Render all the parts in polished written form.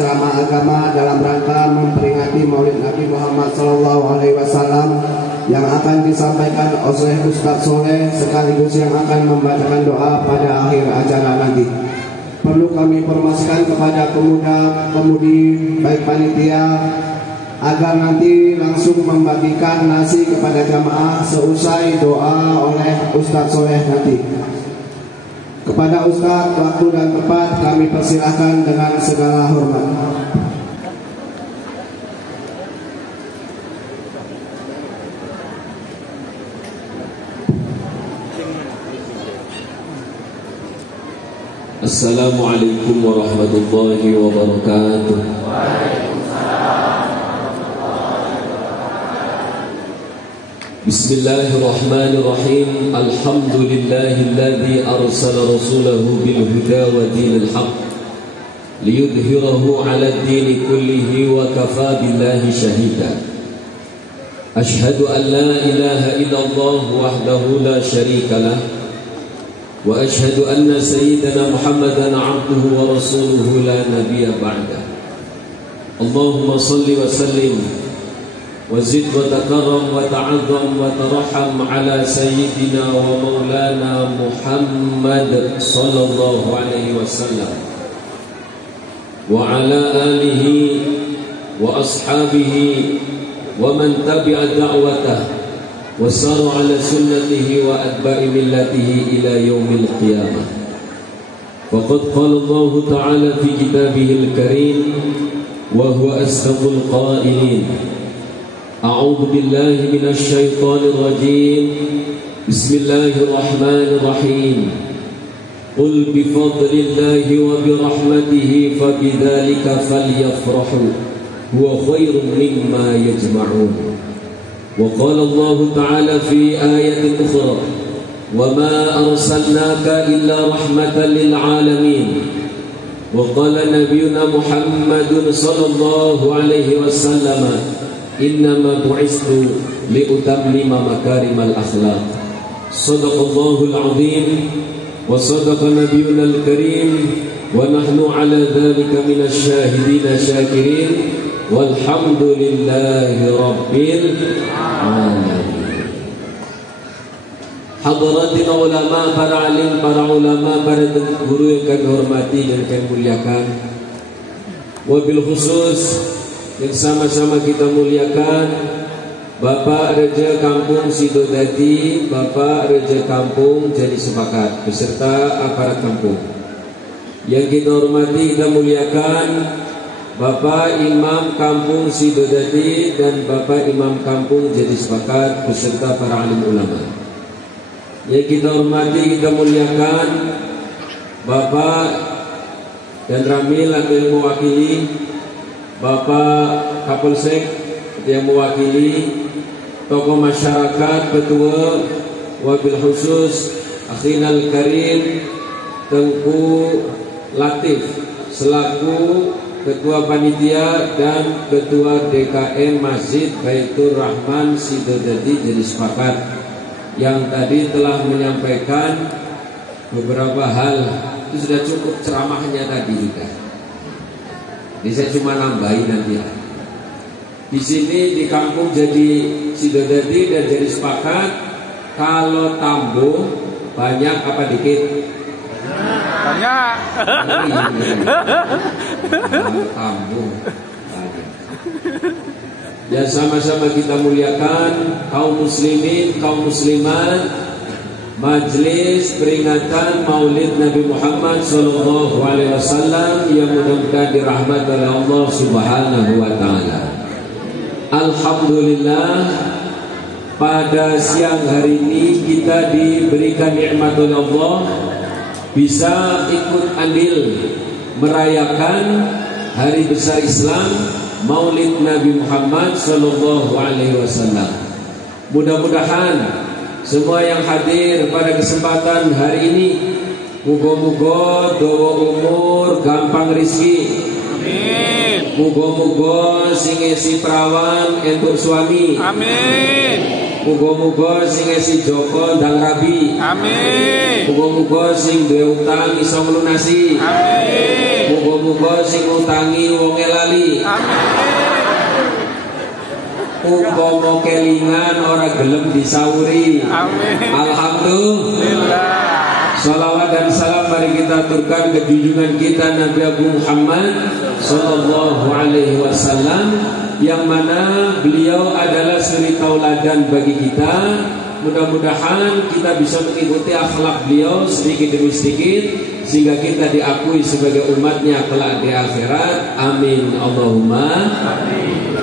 ceramah agama dalam rangka memperingati Maulid Nabi Muhammad SAW yang akan disampaikan oleh Ustadz Soleh sekaligus yang akan membacakan doa pada akhir acara nanti. Perlu kami informasikan kepada pemuda-pemudi baik panitia agar nanti langsung membagikan nasi kepada jamaah seusai doa oleh Ustadz Soleh nanti. Kepada Ustadz, waktu dan tempat kami persilahkan dengan segala hormat. Assalamualaikum warahmatullahi wabarakatuh. Bismillahirrahmanirrahim. Alhamdulillahilladzi arsala rasulahu bil huda wa dinil haqq liyudhhirahu 'ala ad-din kullihi wa kafaa billahi shahida. Ashhadu an la ilaha illallah wahdahu la syarika lah wa ashhadu anna sayyidana Muhammadan 'abduhu wa rasuluhu la nabiyya ba'da. Allahumma shalli wa sallim وزد وتكرم وتعظم وترحم على سيدنا ومولانا محمد صلى الله عليه وسلم وعلى آله وأصحابه ومن تبع دعوته وسار على سنته وأتباع ملته إلى يوم القيامة. وقد قال الله تعالى في كتابه الكريم وهو أصدق القائلين: أعوذ بالله من الشيطان الرجيم بسم الله الرحمن الرحيم قل بفضل الله وبرحمته فبذلك فليفرحوا هو خير مما يجمعون. وقال الله تعالى في آية أخرى وما أرسلناك إلا رحمة للعالمين. وقال نبينا محمد صلى الله عليه وسلم Innama bu'istu liutammima makarimal akhlaq. Shadaqallahul azim wa sadaqa nabiyyunal karim wa nahnu ala dzalika minasy syahidin syakirin walhamdulillahi rabbil alamin. Hadratin ulama, para alim, para ulama, para guru yang kami hormati dan kami muliakan. Wabil khusus yang sama-sama kita muliakan Bapak Raja Kampung Sidodadi, Bapak Raja Kampung Jadi Sepakat beserta aparat kampung. Yang kita hormati, kita muliakan Bapak Imam Kampung Sidodadi dan Bapak Imam Kampung Jadi Sepakat beserta para alim ulama. Yang kita hormati, kita muliakan Bapak dan Ramil yang mewakili Bapak Kapolsek yang mewakili tokoh masyarakat, ketua, wabil khusus akhinal karim Tengku Latif selaku ketua panitia dan ketua DKM Masjid Baitur Rahman Sidodadi Jadi Sepakat yang tadi telah menyampaikan beberapa hal. Itu sudah cukup ceramahnya tadi juga. Jadi saya cuma nambahin nanti. Di sini di kampung Jadi Sidodadi dan Jadi Sepakat, kalau tambuh banyak apa dikit? Banyak. Tambuh banyak. Ya sama-sama kita muliakan kaum muslimin, kaum muslimat. Majlis peringatan Maulid Nabi Muhammad SAW yang mudah-mudahan dirahmati oleh Allah Subhanahu wa Ta'ala. Alhamdulillah, pada siang hari ini kita diberikan nikmat oleh Allah bisa ikut andil merayakan hari besar Islam Maulid Nabi Muhammad SAW. Mudah-mudahan semua yang hadir pada kesempatan hari ini muga-muga dawa umur, gampang rizki. Amin. Muga-muga sing ngisi perawan entuk suami. Amin. Muga-muga sing esi Joko ndang rabi. Amin. Muga-muga sing duwe utang iso nglunasi. Amin. Muga-muga sing utangi wonge lali. Amin. Umpama kelingan ora gelem disauri. Amin. Alhamdulillah. Salawat dan salam mari kita aturkan ke junjungan kita Nabi Abu Muhammad sallallahu alaihi wasallam, yang mana beliau adalah suri tauladan bagi kita. Mudah-mudahan kita bisa mengikuti akhlak beliau sedikit demi sedikit sehingga kita diakui sebagai umatnya kelak di akhirat. Amin Allahumma amin.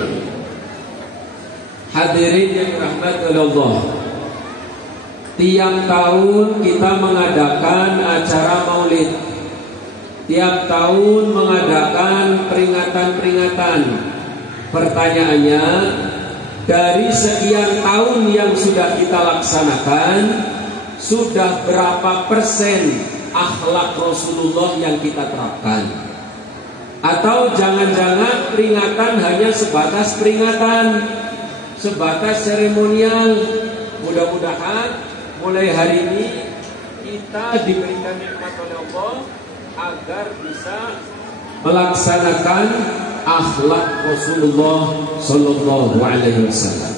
Hadirin yang dirahmati Allah, tiap tahun kita mengadakan acara maulid. Tiap tahun mengadakan peringatan-peringatan. Pertanyaannya, dari sekian tahun yang sudah kita laksanakan, sudah berapa persen akhlak Rasulullah yang kita terapkan? Atau jangan-jangan peringatan hanya sebatas peringatan, sebatas seremonial? Mudah-mudahan mulai hari ini kita diberikan nikmat oleh Allah agar bisa melaksanakan akhlak Rasulullah sallallahu alaihi wasallam.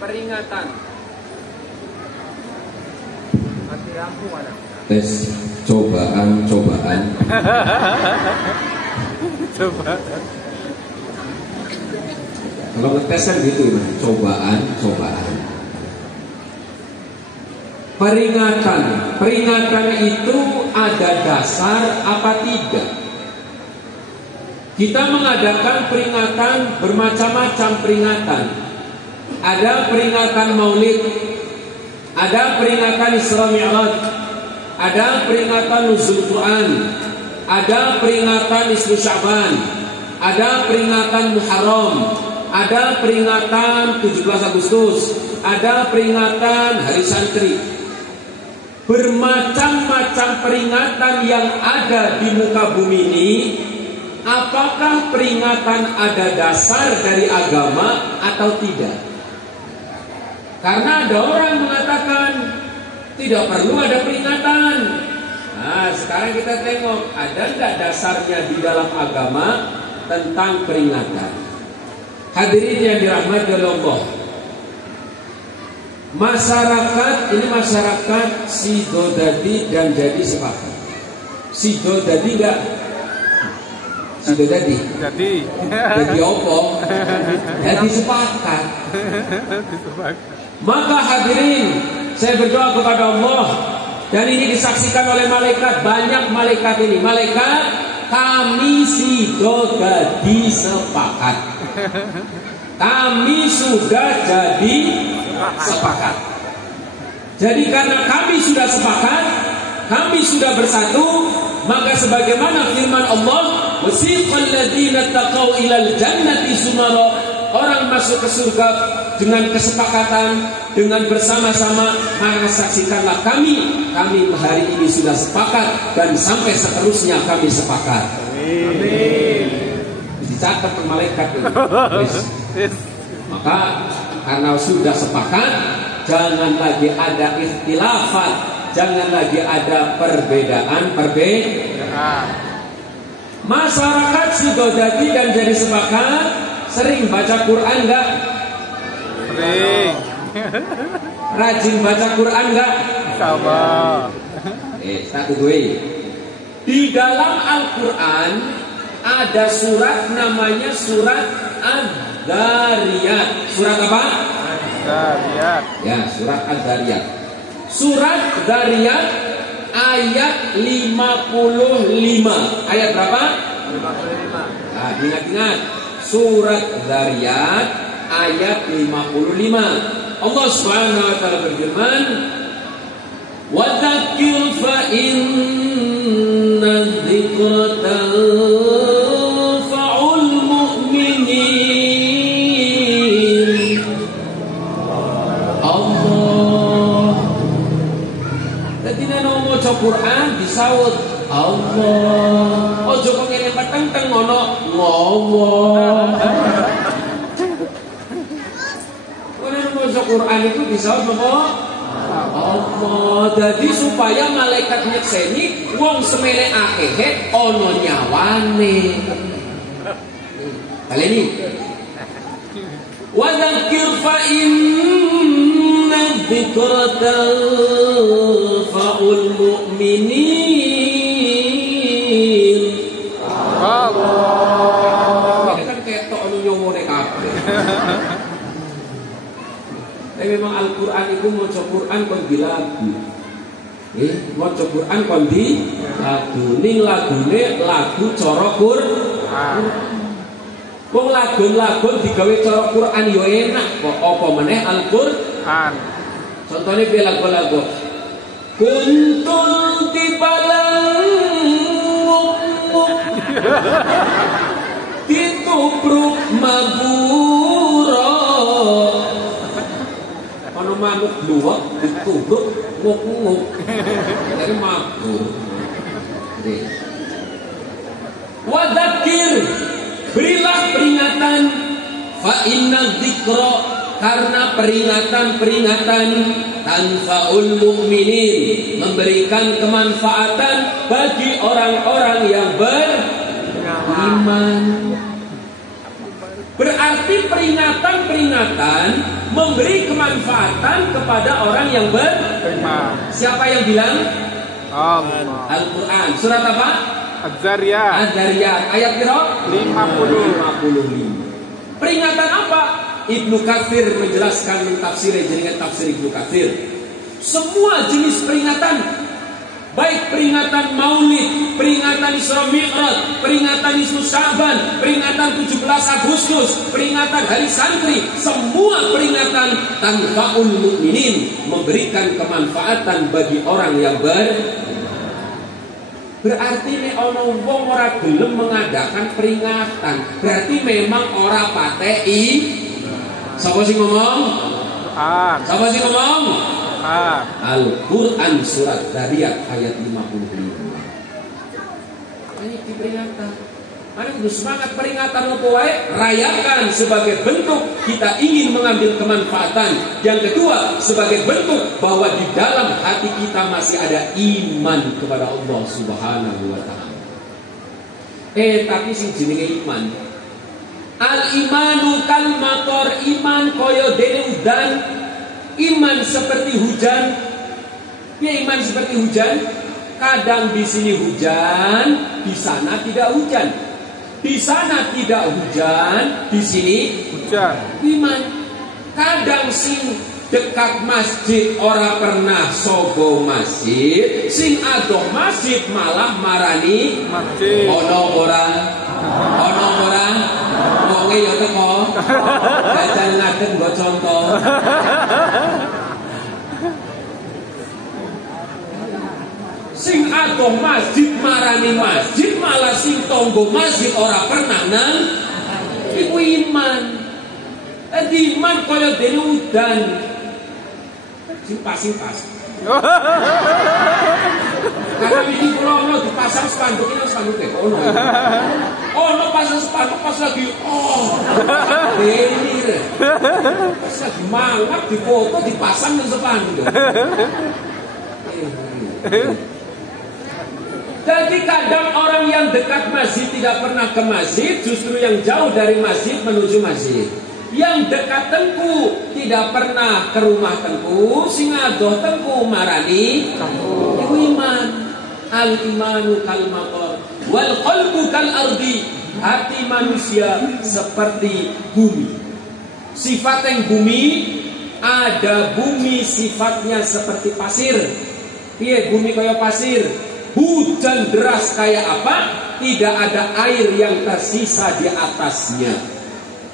Peringatan. Mati lampu mana? Tes cobaan. Coba. Kalau ngetes kan gitu, cobaan. Peringatan itu ada dasar apa tidak? Kita mengadakan peringatan, bermacam-macam peringatan. Ada peringatan Maulid, ada peringatan Isra Mi'raj, ada peringatan Nuzul Quran, ada peringatan Nisfu Sya'ban, ada peringatan Muharram, ada peringatan 17 Agustus, ada peringatan Hari Santri. Bermacam-macam peringatan yang ada di muka bumi ini. Apakah peringatan ada dasar dari agama atau tidak? Karena ada orang mengatakan tidak perlu ada peringatan. Nah, sekarang kita tengok ada enggak dasarnya di dalam agama tentang peringatan. Hadirin yang dirahmati oleh Allah, masyarakat Sidodadi dan jadi sepakat. Sidodadi enggak? Sidodadi. Jadi opo? Jadi sepakat. Maka hadirin, saya berdoa kepada Allah, dan ini disaksikan oleh malaikat, banyak malaikat ini. Malaikat, kami Sidodadi sepakat. Kami sudah jadi sepakat. Jadi karena kami sudah sepakat, kami sudah bersatu, maka sebagaimana firman Allah, wasiqal ladzina taqaw ilal jannati sumara, orang masuk ke surga dengan kesepakatan, dengan bersama-sama. Maka saksikanlah kami hari ini sudah sepakat dan sampai seterusnya kami sepakat. Amin. Dicatat malaikat ini. Maka karena sudah sepakat, jangan lagi ada ikhtilafat, jangan lagi ada perbedaan. Masyarakat Sidodadi dan jadi sepakat sering baca Quran enggak? Sering. Rajin baca Quran enggak? Sama. Satu dua. Di dalam Al-Quran ada surat namanya surat Ad-Dariyat. Surat apa? Ad-Dariyat. Ya, surat Ad-Dariyat. Surat Dariyat ayat 55. Ayat berapa? 55. Nah, ingat-ingat. Surat Dariyat ayat 55. Allah Subhanahu wa taala berfirman, "Wa dzakir fa inna dzikra tanfa'ul mu'minin." Allah. Dadi nek maca Quran disaut Allah. Ojo kok ngene peteng-teng ngono ngomong. Quran itu disawat apa? Allah. Jadi supaya malaikat nyekseni wong semele akehe ono nyawane. Kali ini wa dzakir fa inna dzikra tanfa'ul mu'minin. Allah. Ini kan ketok anu nyomone kabeh. Tapi memang Al-Quran itu maca Quran kon di lagu. Maca Quran kon di lagu. Ning lagune lagu cara Quran. Wong lagu-lagu digawe cara Quran yo enak kok apa meneh Al-Qur'an. Contohnya piye lagu-lagu. Kuntul tibalang ditubruk mabura. Ono manuk luwak ditubruk nguk-nguk. Dari mabur. Wa dzakir, berilah peringatan, fa inna dzikra, karena peringatan tanfa'ul mu'minin, memberikan kemanfaatan bagi orang-orang yang beriman. Berarti peringatan memberi kemanfaatan kepada orang yang beriman. Siapa yang bilang? Allah. Al-Quran. Surat apa? Az-Zariyat. Ayat berapa? 55. Peringatan apa? Ibnu Katsir menjelaskan mentafsirnya dengan tafsir Ibnu Katsir. Semua jenis peringatan, baik peringatan Maulid, peringatan Isra Mi'raj, peringatan Isra Syaban, peringatan 17 Agustus, peringatan Hari Santri, semua peringatan tanfa'ul mu'minin, memberikan kemanfaatan bagi orang yang berarti nek ana wong ora gelem mengadakan peringatan, berarti memang ora patei. Sapa sing ngomong? Sapa sing ngomong? Al-Quran surat Dzariyat ayat 55. Ini peringatan. Mari kudu semangat peringatan apa wae, rayakan sebagai bentuk kita ingin mengambil kemanfaatan. Yang kedua, sebagai bentuk bahwa di dalam hati kita masih ada iman kepada Allah Subhanahu wa taala. Tapi sing jenenge iman, al-imanu kal mator, iman kaya dene udan, iman seperti hujan. Ya, iman seperti hujan. Kadang di sini hujan, di sana tidak hujan. Di sana tidak hujan, di sini hujan. Iman. Kadang sing dekat masjid ora pernah sogo masjid, sing adoh masjid malah marani masjid. Ono ora? Wonge ya teko. Jajal ngadeg nggo contoh. Sing adoh masjid marani masjid, malah sing tonggo masjid ora pernah nang. Iku iman. Dadi iman kaya dene udan. Sing pas. Karena iki kula ono dipasang spanduk ini spanduk kok ono. Ono pasang spanduk pas lagi ini. Pas lagi mangap dipoto dipasang nang spanduk. Jadi kadang orang yang dekat masjid tidak pernah ke masjid, justru yang jauh dari masjid menuju masjid. Yang dekat tengku tidak pernah ke rumah tengku, sing adoh tengku marani iku iman. Al-imanu kal matar wal qalbu kal ardi, hati manusia seperti bumi. Sifat yang bumi, ada bumi sifatnya seperti pasir. Piye bumi kaya pasir? Hujan deras kayak apa? Tidak ada air yang tersisa di atasnya.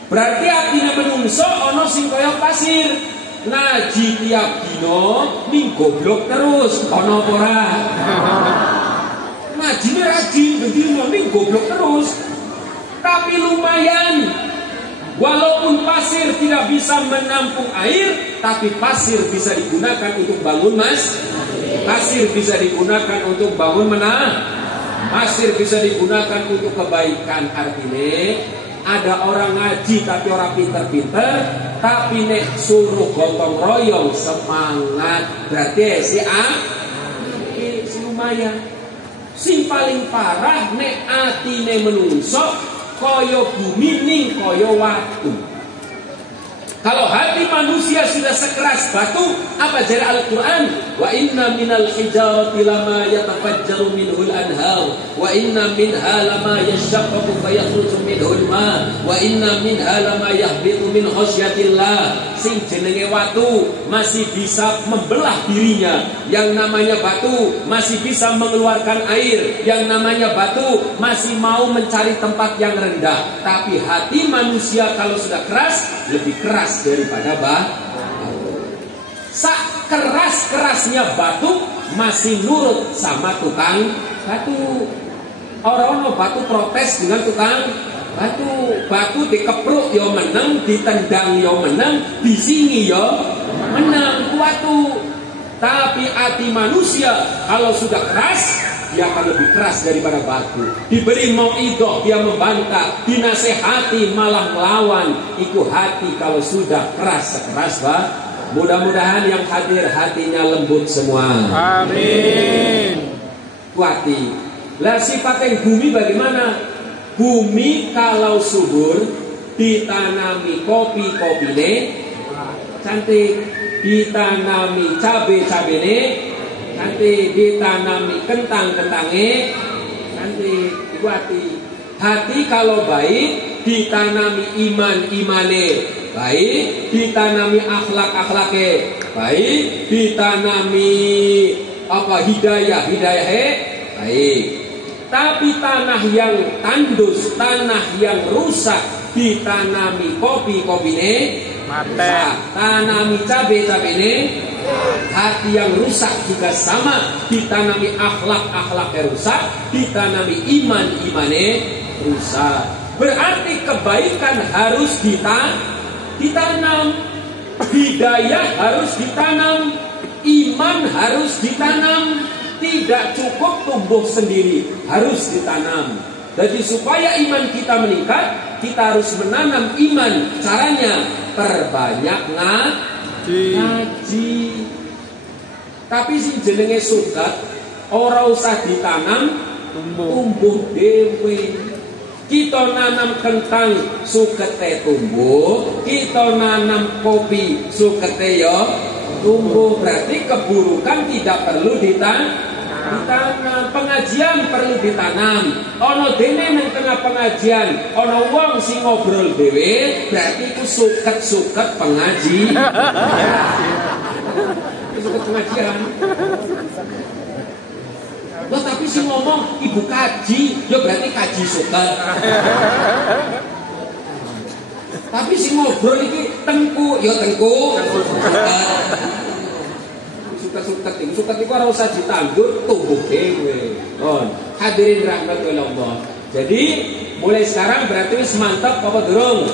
Berarti artinya menungso ono sing kaya pasir. Ngaji tiap dino ning goblok terus, ono ora? Ngaji rajin dino ning goblok terus. Tapi lumayan. Walaupun pasir tidak bisa menampung air, tapi pasir bisa digunakan untuk bangun pasir bisa digunakan untuk bangun menara. Pasir bisa digunakan untuk kebaikan. Artinya ada orang ngaji tapi orang pinter-pinter, tapi nek suruh gotong royong semangat, berarti si lumayan. Sing paling parah nek atine menungso kaya bumi ning kaya watu. Kalau hati manusia sudah sekeras batu, apa jari Al-Quran? Wa inna minal hijarati lama yatafajjaru minhul anhar, wa inna minha lama yashaqqaqu fayakhruju minhul ma, wa inna minha lama yahbitu min khasyatillah. Sing jenenge watu masih bisa membelah dirinya, yang namanya batu masih bisa mengeluarkan air, yang namanya batu masih mau mencari tempat yang rendah. Tapi hati manusia kalau sudah keras, lebih keras daripada batu. Sak keras-kerasnya batu masih nurut sama tukang batu. Orang batu protes dengan tukang batu dikepruk yo menang, ditendang yo menang, disingi yo menang batu. Tapi hati manusia kalau sudah keras, dia akan lebih keras daripada batu. Diberi mauidhah dia membantah, dinasehati malah melawan. Iku hati kalau sudah keras sekeras batu. Mudah-mudahan yang hadir hatinya lembut semua. Amin. Kuati. Lah sifatnya bumi bagaimana? Bumi kalau subur ditanami kopi-kopine cantik, ditanami cabe-cabene cantik, ditanami kentang-kentange cantik. Kuati. Hati kalau baik ditanami iman-imane baik, ditanami akhlak-akhlake baik, ditanami hidayah baik. Tapi tanah yang tandus, tanah yang rusak, ditanami kopi-kopine mati, tanami cabe-cabene. Hati yang rusak juga sama, ditanami akhlak-akhlaknya rusak, ditanami iman-imane rusak. Berarti kebaikan harus ditanam, hidayah harus ditanam, iman harus ditanam. Tidak cukup tumbuh sendiri, harus ditanam. Jadi supaya iman kita meningkat, kita harus menanam iman. Caranya perbanyak ngaji. Tapi sing jenenge sukat ora usah ditanam, tumbuh dewe. Kita nanam kentang sukete tumbuh, kita nanam kopi sukete yo tumbuh. Berarti keburukan tidak perlu ditanam. Pengajian perlu ditanam. Ono dene nang tengah pengajian, ono wong sing ngobrol dhewe, berarti itu suket-suket pengaji. Suket pengajian. Loh, tapi sing ngomong ibu kaji, ya berarti kaji suket. Tapi sing ngobrol iki tengku, ya tengku. Suket itu ora usah ditandur, tumbuh dhewe. Hadirin rahmat Allah. Jadi mulai sekarang berarti wis mantap apa durung?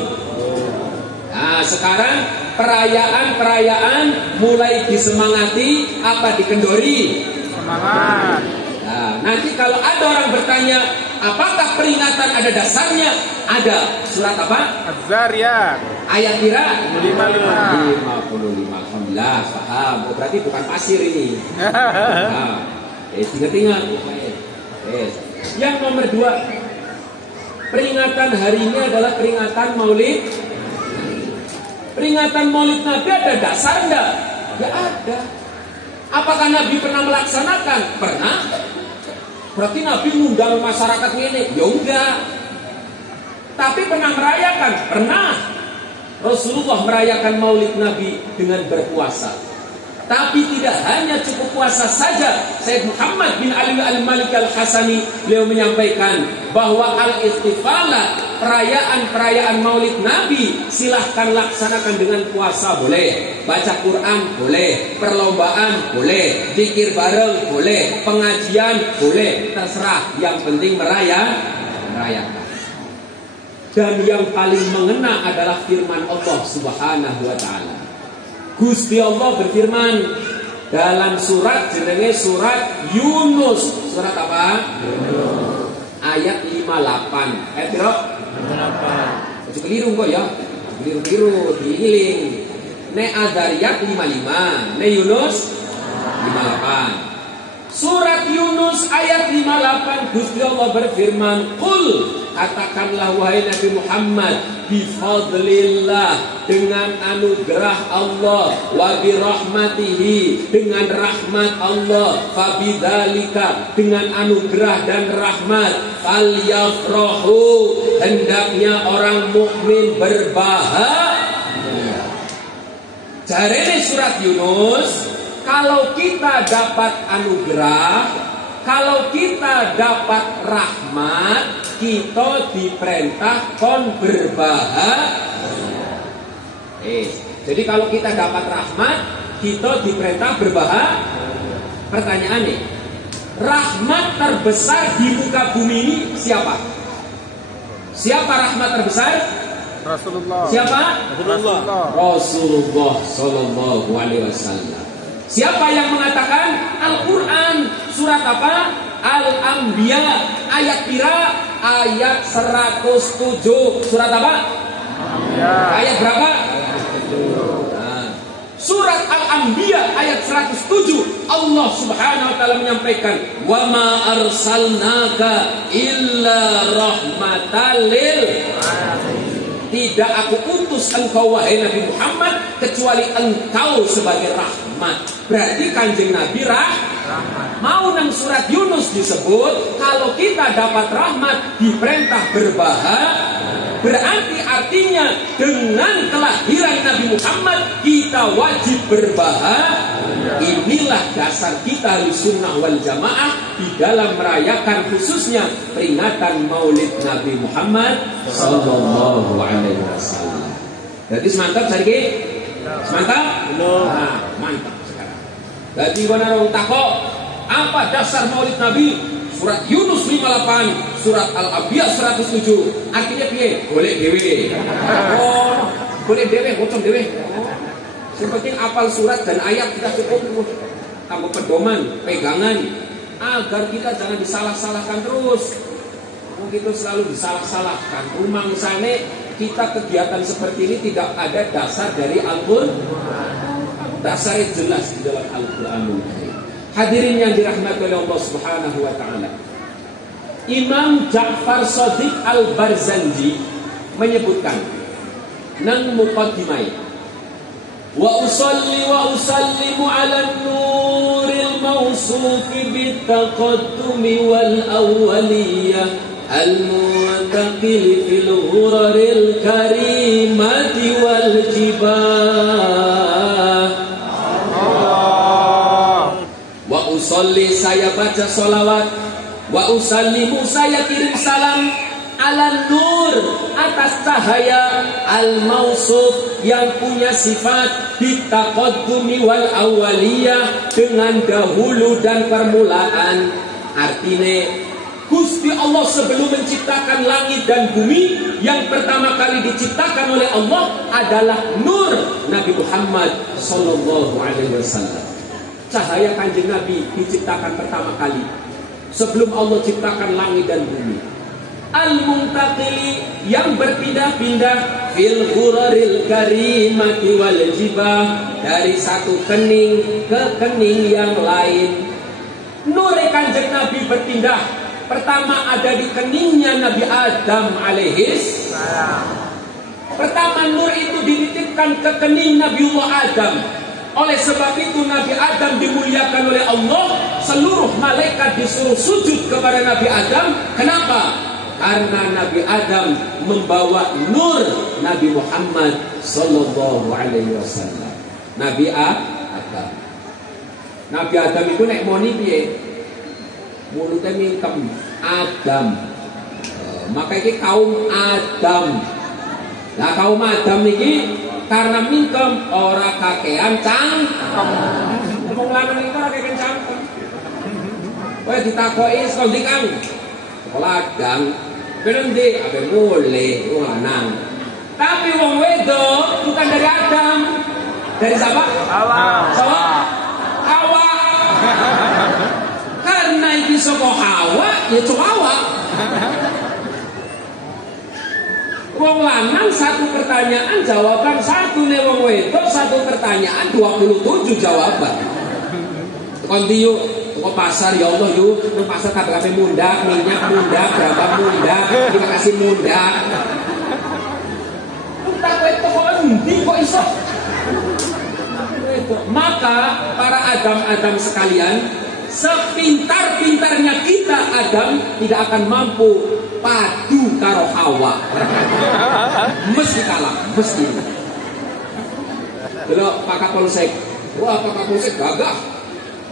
Nah, sekarang perayaan mulai disemangati apa dikendori? Semangat. Nah, nanti kalau ada orang bertanya, apakah peringatan ada dasarnya? Ada. Surat apa? Az-Zariyat. Ayat kira 55. 55. Alhamdulillah, paham. Oh, berarti bukan pasir ini. Nah, ingat-ingat. Yang nomor 2, peringatan hari ini adalah peringatan Maulid. Peringatan Maulid Nabi ada dasar enggak? Ya ada. Apakah Nabi pernah melaksanakan? Pernah. Berarti Nabi mengundang masyarakat ini? Ya enggak. Tapi pernah merayakan? Pernah. Rasulullah merayakan Maulid Nabi dengan berpuasa. Tapi tidak hanya cukup puasa saja. Sayyid Muhammad bin Ali al-Malik al-Hasani beliau menyampaikan bahwa al-istifalah, perayaan-perayaan Maulid Nabi, silahkan laksanakan dengan puasa boleh, baca Quran boleh, perlombaan boleh, zikir bareng boleh, pengajian boleh, terserah. Yang penting merayakan. Dan yang paling mengena adalah firman Allah Subhanahu wa taala. Gusti Allah berfirman dalam surat jenenge surat Yunus. Surat apa? Yunus. Ayat 58. Ayat berapa? 58. Ojo keliru kok ya. Keliru-keliru diiling. Ne Adariyat 55, ne Yunus 58. Surat Yunus ayat 58 Gusti Allah berfirman, "Qul," katakanlah wahai Nabi Muhammad, "Bifadlillah," dengan anugerah Allah, "wa birahmatihi," dengan rahmat Allah, "fabidzalika," dengan anugerah dan rahmat, "falyafrahu," hendaknya orang mukmin berbahagia. Jarene surat Yunus, kalau kita dapat anugerah, kalau kita dapat rahmat, kita diperintah kon berbahagia. Jadi kalau kita dapat rahmat, kita diperintah berbahagia. Pertanyaannya, rahmat terbesar di muka bumi ini siapa? Siapa rahmat terbesar? Rasulullah. Siapa? Rasulullah. Rasulullah Sallallahu Alaihi Wasallam. Siapa yang mengatakan Al-Quran surat apa? Al-Anbiya ayat pira? Ayat 107. Surat apa? Ayat berapa? Nah, surat Al-Anbiya ayat 107. Allah Subhanahu wa taala menyampaikan, "Wa ma arsalnaka illa rahmatan lil alamin." Tidak aku utus engkau wahai Nabi Muhammad kecuali engkau sebagai rahmat. Berarti kanjeng Nabi rahmat. Mau nang surat Yunus disebut kalau kita dapat rahmat diperintah berbahagia. Berarti artinya dengan kelahiran Nabi Muhammad kita wajib berbahagia. Inilah dasar kita Ahlussunnah wal Jamaah di dalam merayakan khususnya peringatan Maulid Nabi Muhammad Sallallahu Alaihi Wasallam. Jadi semantap cari semantap? Nah, mantap sekarang. Jadi wanarong takok apa dasar Maulid Nabi? Surat Yunus 58, surat Al-Anbiya 107. Artinya piye? Boleh dewe. Oh, boleh dewe, bocor dewe. Yang penting apal surat dan ayat kita cukup. Tambah pedoman, pegangan, agar kita jangan disalah-salahkan terus. Kita selalu disalah-salahkan. Rumang sana kita kegiatan seperti ini tidak ada dasar dari Al-Quran. Dasarnya jelas di dalam Al-Quranul Karim. Hadirin yang dirahmati oleh Allah Subhanahu wa taala. Imam Ja'far Shadiq Al-Barzanji menyebutkan nang muqaddimah, "Wa usalli wa usallimu 'ala nuril mawsuf bitaqaddumi wal awwaliyah al-mu'taqil fil ghuraril karimati wal jibah." Wa usolli, saya baca solawat. Wa usallimu, saya kirim salam. Ala nur, atas cahaya. Al-mausuf, yang punya sifat bitaqaddumi wal awaliyah, dengan dahulu dan permulaan. Artinya Gusti Allah sebelum menciptakan langit dan bumi, yang pertama kali diciptakan oleh Allah adalah nur Nabi Muhammad Sallallahu Alaihi Wasallam. Cahaya kanjeng Nabi diciptakan pertama kali sebelum Allah ciptakan langit dan bumi. Al-Muntaqili, yang berpindah-pindah, fil ghuraril karimati wal jibah, dari satu kening ke kening yang lain. Nur kanjeng Nabi berpindah. Pertama ada di keningnya Nabi Adam alaihis. Pertama nur itu dititipkan ke kening Nabiullah Adam. Oleh sebab itu Nabi Adam dimuliakan oleh Allah. Seluruh malaikat disuruh sujud kepada Nabi Adam. Kenapa? Karena Nabi Adam membawa nur Nabi Muhammad Sallallahu Alaihi Wasallam. Nabi Adam. Nabi Adam itu naik moni piye? Mulutnya mingkem. Adam. Maka ini kaum Adam. Nah kaum Adam ini karena mingkem ora kakean cangkem. Wong lanang iki ora kakean cangkem. Kowe ditakoki saka ndi Kang? Ladang. Benendi ape mulai wong lanang. Tapi wong wedok bukan dari Adam. Dari siapa? Hawa. Siapa? Hawa. Karena iki saka Hawa ya cowok. Wong lanang satu pertanyaan jawaban satu, nih wong wedok satu pertanyaan 27 jawaban. Konti yuk ke pasar, ya Allah yuk ke pasar kabeh mundak, minyak mundak, berapa mundak, terima kasih mundak. Tak wedok kok endi kok iso? Maka para Adam sekalian, sepintar-pintarnya kita Adam tidak akan mampu padu karo Hawa. Mesti kalah, mesti. Kalau Pak Kapolsek, wah Pak Kapolsek gagah,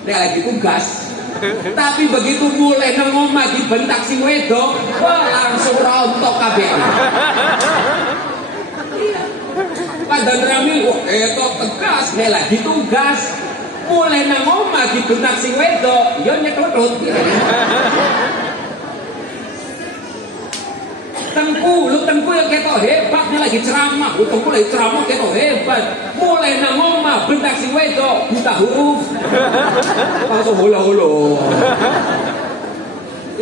dia lagi tugas. Tapi begitu mulai nang omah dibentak sing wedok, wah langsung rontok kabeh. Padan rame, wah etok tegas, dia lagi tugas. Mulai nang omah dibentak sing wedok, yo nyeklotut. Tengku yang ketok hebat, dia lagi ceramah, tengku lagi ceramah ketok hebat. Mulai nang omah bentak sing wedok, buta huruf. Langsung holo-holo.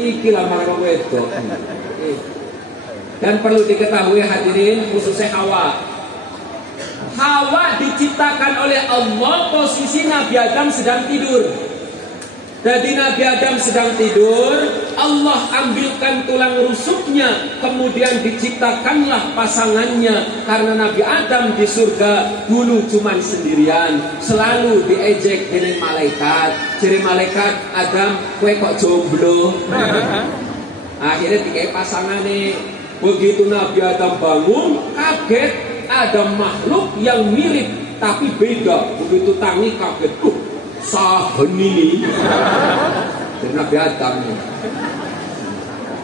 Iki lah marang wedok. Dan perlu diketahui hadirin, khususnya Hawa. Hawa diciptakan oleh Allah, posisi Nabi Adam sedang tidur. Jadi Nabi Adam sedang tidur, Allah ambilkan tulang rusuknya, kemudian diciptakanlah pasangannya. Karena Nabi Adam di surga dulu cuman sendirian, selalu diejek dengan malaikat. Jadi malaikat, Adam, kowe kok jomblo? Akhirnya dikai pasangan nih. Begitu Nabi Adam bangun, kaget ada makhluk yang mirip tapi beda. Begitu tangi kaget, sahen ini. Dari Nabi Adam.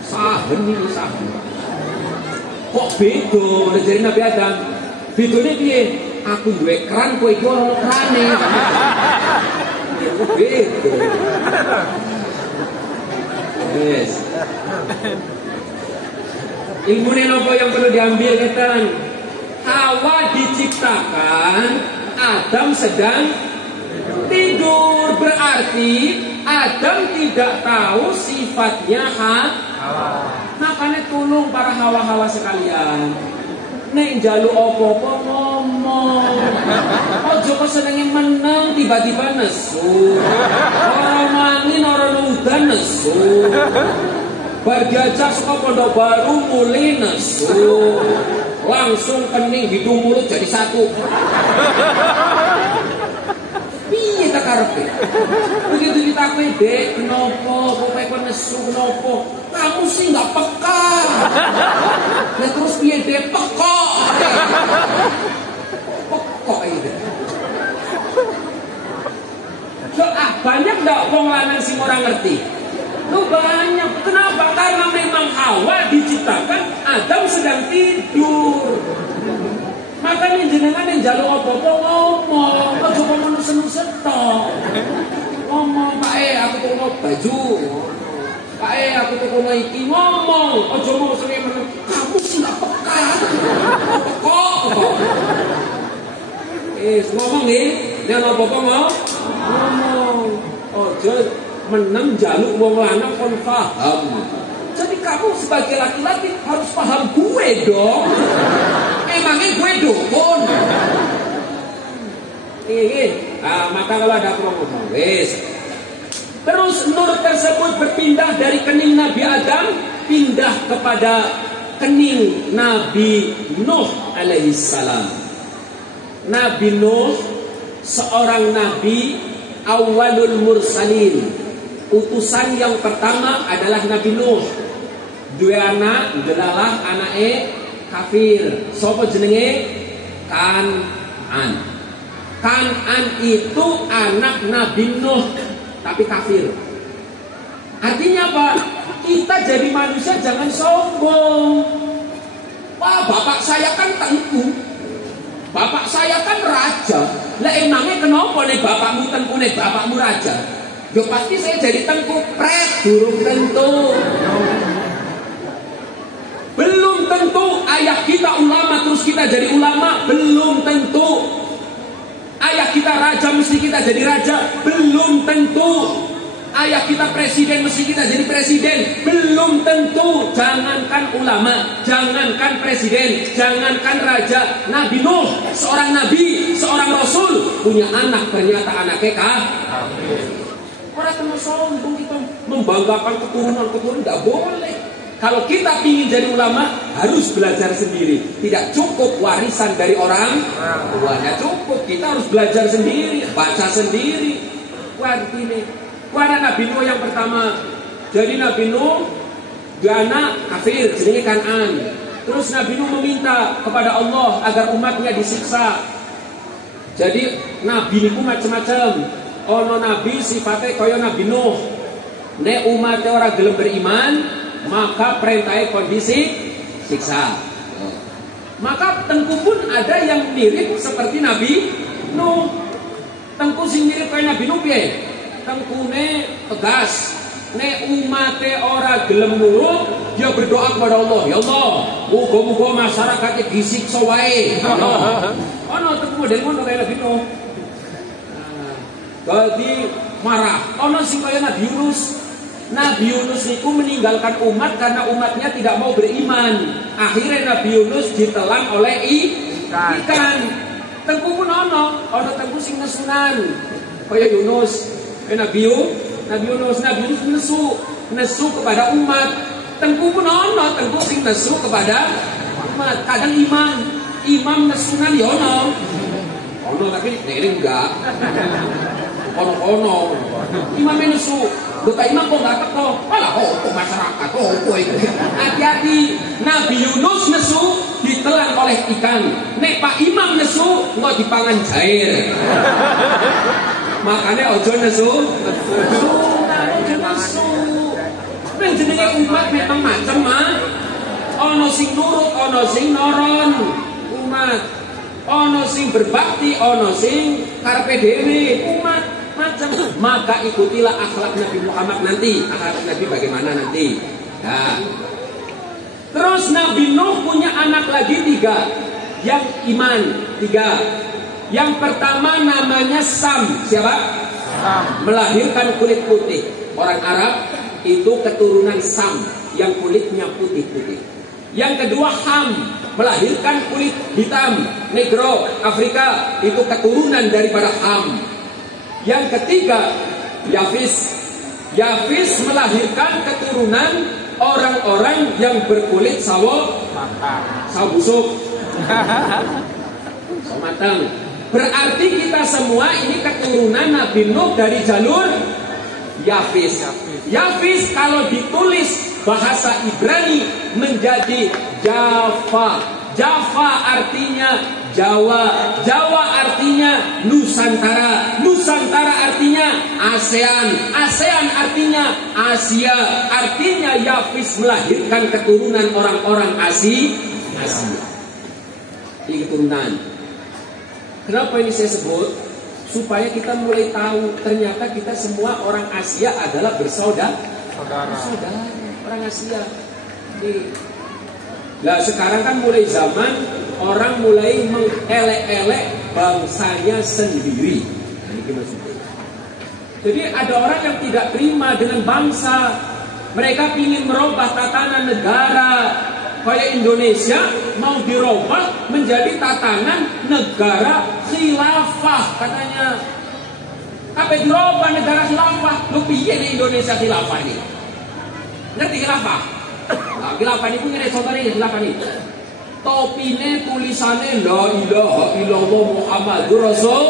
Sahen ini sahen. Kok beda? Dari Nabi Adam. Bedanya piye? Aku duwe keran, kowe iki ora kerane. Kok beda? Yes. Ilmu nopo yang perlu diambil ketan. Hawa diciptakan, Adam sedang tidur. Berarti Adam tidak tahu sifatnya Hawa. Makanya tolong para hawa-hawa sekalian, nek njaluk apa-apa ngomong. Ojo kok senenge meneng tiba-tiba nesu. Ora mangin ora udan nesu. Bar diajak saka pondok baru mulai nesu. Langsung kening hidung mulut jadi satu. Piye tak karepe? Begitu ditakoki, "Dek, kenapa kowe kok nesu kenapa?" Kamu sih nggak peka. Nah terus piye Dek? Pekok. Pekok ini. Banyak ndak wong lanang sing ora ngerti? Lu banyak. Kenapa? Karena memang Hawa diciptakan, Adam sedang tidur. Makanya jenengan yang jaluk apa-apa ngomong. Kok coba menus-nus tok. Ngomong, Pak aku tuku baju. Pak aku tuku iki, ngomong. Ojo mau sering meneng. Kamu sih gak peka. Kok. Ngomong nih. Jangan apa-apa ngomong. Ojo meneng jaluk wong lanang kon paham. Jadi kamu sebagai laki-laki harus paham gue dong. Emangnya gue dukun. Maka kalau ada ngomong, wes. Terus nur tersebut berpindah dari kening Nabi Adam pindah kepada kening Nabi Nuh alaihissalam. Nabi Nuh seorang nabi awalul mursalin. Utusan yang pertama adalah Nabi Nuh. Dua anak adalah anake kafir. Sopo jenenge? Kan'an. Kan'an itu anak Nabi Nuh tapi kafir. Artinya apa? Kita jadi manusia jangan sombong. Wah, bapak saya kan tengku. Bapak saya kan raja. Lah emangnya kenapa nih bapakmu tengku nih bapakmu raja? Yo pasti saya jadi tengku pret, durung tentu. Belum tentu ayah kita ulama terus kita jadi ulama, belum tentu. Ayah kita raja mesti kita jadi raja, belum tentu. ayah kita presiden, mesti kita jadi presiden. Belum tentu. Jangankan ulama, jangankan presiden, jangankan raja. Nabi Nuh, seorang nabi, seorang rasul, punya anak, ternyata anaknya kafir. Orang kena sombong kita membanggakan keturunan, tidak boleh. Kalau kita ingin jadi ulama, harus belajar sendiri. Tidak cukup warisan dari orang tuanya, cukup kita harus belajar sendiri, baca sendiri. Karena Nabi Nuh yang pertama. Jadi Nabi Nuh dia anak kafir, jenenge Kan'an. Terus Nabi Nuh meminta kepada Allah agar umatnya disiksa. Jadi Nabi niku macam-macam. Ono Nabi sifatnya kaya Nabi Nuh. Nek umatnya orang gelem beriman, maka perintahnya kondisi siksa. Maka tengku pun ada yang mirip seperti Nabi Nuh. Tengku sing mirip kayak Nabi Nuh piye? Tengkune tegas. Nek umate ora gelem nurut, dia berdoa kepada Allah, ya Allah, muga-muga masyarakatnya disiksa wae. Ono tengku model ngono kayak Nabi Nuh. Jadi marah. Ono sing kaya Nabi Yunus. Nabi Yunus itu meninggalkan umat karena umatnya tidak mau beriman. Akhirnya Nabi Yunus ditelan oleh ikan. Tengku pun ono tengku sing nesunan. Kaya Yunus, Nabi Yunus nesu kepada umat. Tengku pun ono tengku sing nesu kepada umat. Kadang imam nesunan ya ono tapi ini enggak. Ono imamnya nesu. Bukan imam kok nggak teko, malah masyarakat, hati-hati. Nabi Yunus nesu ditelan oleh ikan. Nek Pak Imam nesu nggak dipangan jair. Makanya ojo nesu. Neng jenenge umat memang macam ono sing nurut, ono sing noron umat, ono sing berbakti, ono sing karepe dhewe umat. Maka ikutilah akhlak Nabi Muhammad nanti. Akhlak Nabi bagaimana nanti. Nah. Terus Nabi Nuh punya anak lagi 3 yang iman, 3. Yang pertama namanya Sam. Siapa? Sam. Melahirkan kulit putih. Orang Arab itu keturunan Sam yang kulitnya putih-putih. Yang kedua Ham, melahirkan kulit hitam, Negro, Afrika, itu keturunan daripada Ham. Yang ketiga Yafis. Yafis melahirkan keturunan orang-orang yang berkulit sawo busuk, sawo matang. Berarti kita semua ini keturunan Nabi Nuh dari jalur Yafis. Yafis kalau ditulis bahasa Ibrani menjadi Java. Java artinya Jawa. Jawa artinya Nusantara. Nusantara artinya ASEAN. ASEAN artinya Asia. Artinya Yafis melahirkan keturunan orang-orang Asia. Ini keturunan. Kenapa ini saya sebut? Supaya kita mulai tahu ternyata kita semua orang Asia adalah bersaudara. Orang Asia. Nah sekarang kan mulai zaman orang mulai mengelek-elek bangsanya sendiri. Ini maksudnya. Jadi ada orang yang tidak terima dengan bangsa. Mereka ingin merubah tatanan negara. Kayak Indonesia mau dirubah menjadi tatanan negara khilafah katanya. Apa dirubah negara khilafah? Lu piye di Indonesia khilafah ini? Ngerti khilafah? Nah, khilafah ini punya contohnya khilafah ini. Topine tulisannya la ilaha illallah Muhammadur Rasul.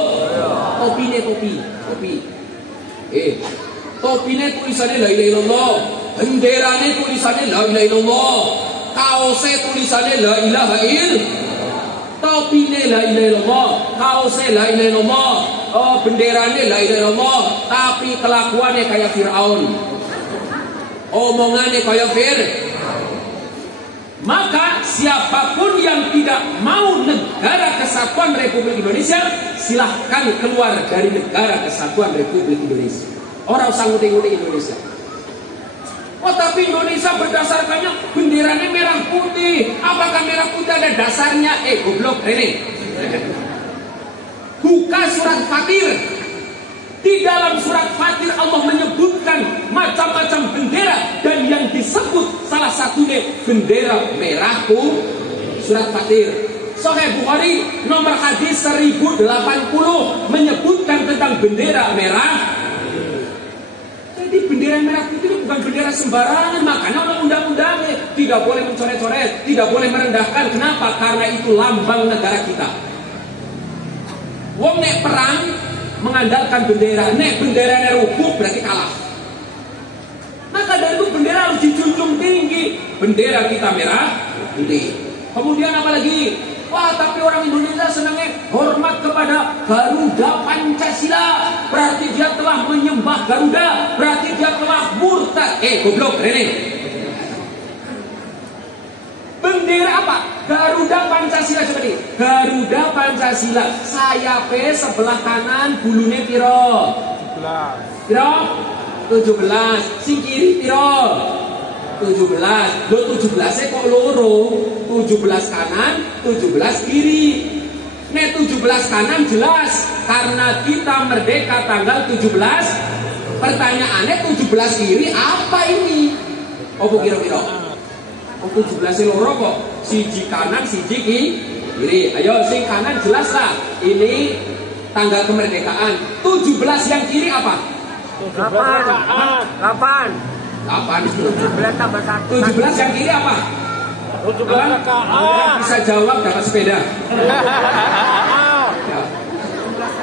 Topine topi. Topine tulisannya la ilaha illallah. Benderane tulisannya la ilaha illallah. Kaose tulisannya la ilaha illallah. Topine la ilaha illallah. Kaose la ilaha illallah. Benderane la ilaha illallah. Tapi kelakuannya kayak Fir'aun. Omongannya kayak Fir'aun. Maka siapapun yang tidak mau negara kesatuan Republik Indonesia, silahkan keluar dari negara kesatuan Republik Indonesia. Orang usah nguting-nguting Indonesia. Oh tapi Indonesia berdasarkannya benderanya merah putih. Apakah merah putih ada dasarnya? Goblok ini. Buka surat Fatir. Di dalam surat Fatir Allah menyebutkan macam-macam bendera, dan yang disebut salah satunya bendera merah pun surat Fatir. Sahih Bukhari nomor hadis 1080 menyebutkan tentang bendera merah. Jadi bendera merah putih bukan bendera sembarangan, makanya undang-undangnya tidak boleh mencoret-coret, tidak boleh merendahkan. Kenapa? Karena itu lambang negara kita. Wong nek perang mengandalkan bendera, nek benderanya rubuh berarti kalah. Maka dari itu bendera harus dijunjung tinggi. Bendera kita merah putih. Kemudian apa lagi? Wah, tapi orang Indonesia senangnya hormat kepada Garuda Pancasila. Berarti dia telah menyembah Garuda, berarti dia telah murtad. Goblok, Rene. Bendera apa? Garuda Pancasila seperti Garuda Pancasila. Sayapnya sebelah kanan, bulunya piro? 17. Piro? 17. Sing kiri piro? 17. Lo 17-nya kok loro? 17 kanan, 17 kiri. Nek 17 kanan jelas karena kita merdeka tanggal 17. Pertanyaannya 17 kiri apa ini? Apa kira-kira? Oh 17 loro kok. Siji kanan, siji kiri. Ayo sing kanan jelas lah. Ini tanggal kemerdekaan. 17 yang kiri apa? 8. 17 tambah 1. 17 yang kiri apa? 17 rakaat. Bisa jawab dapat sepeda.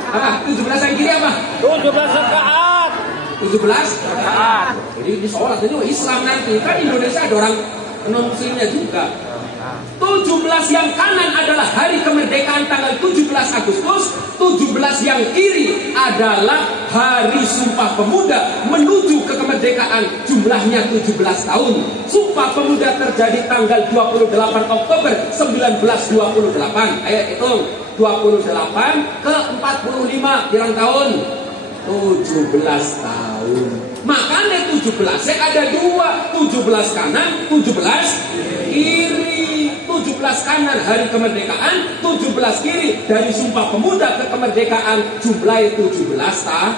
Apa? 17 yang kiri apa? 17 rakaat. 17 rakaat. Jadi di sholat ini Islam nanti kan Indonesia ada orang non muslimnya juga. 17 yang kanan adalah hari kemerdekaan tanggal 17 Agustus. 17 yang kiri adalah hari Sumpah Pemuda menuju ke kemerdekaan, jumlahnya 17 tahun. Sumpah Pemuda terjadi tanggal 28 Oktober 1928. Ayo hitung 28 ke 45 pirang tahun? 17 tahun. Makanya 17 ada dua, 17 kanan, 17 kiri. 17 kanan hari kemerdekaan, 17 kiri dari Sumpah Pemuda ke kemerdekaan, jumlahnya 17 tahun.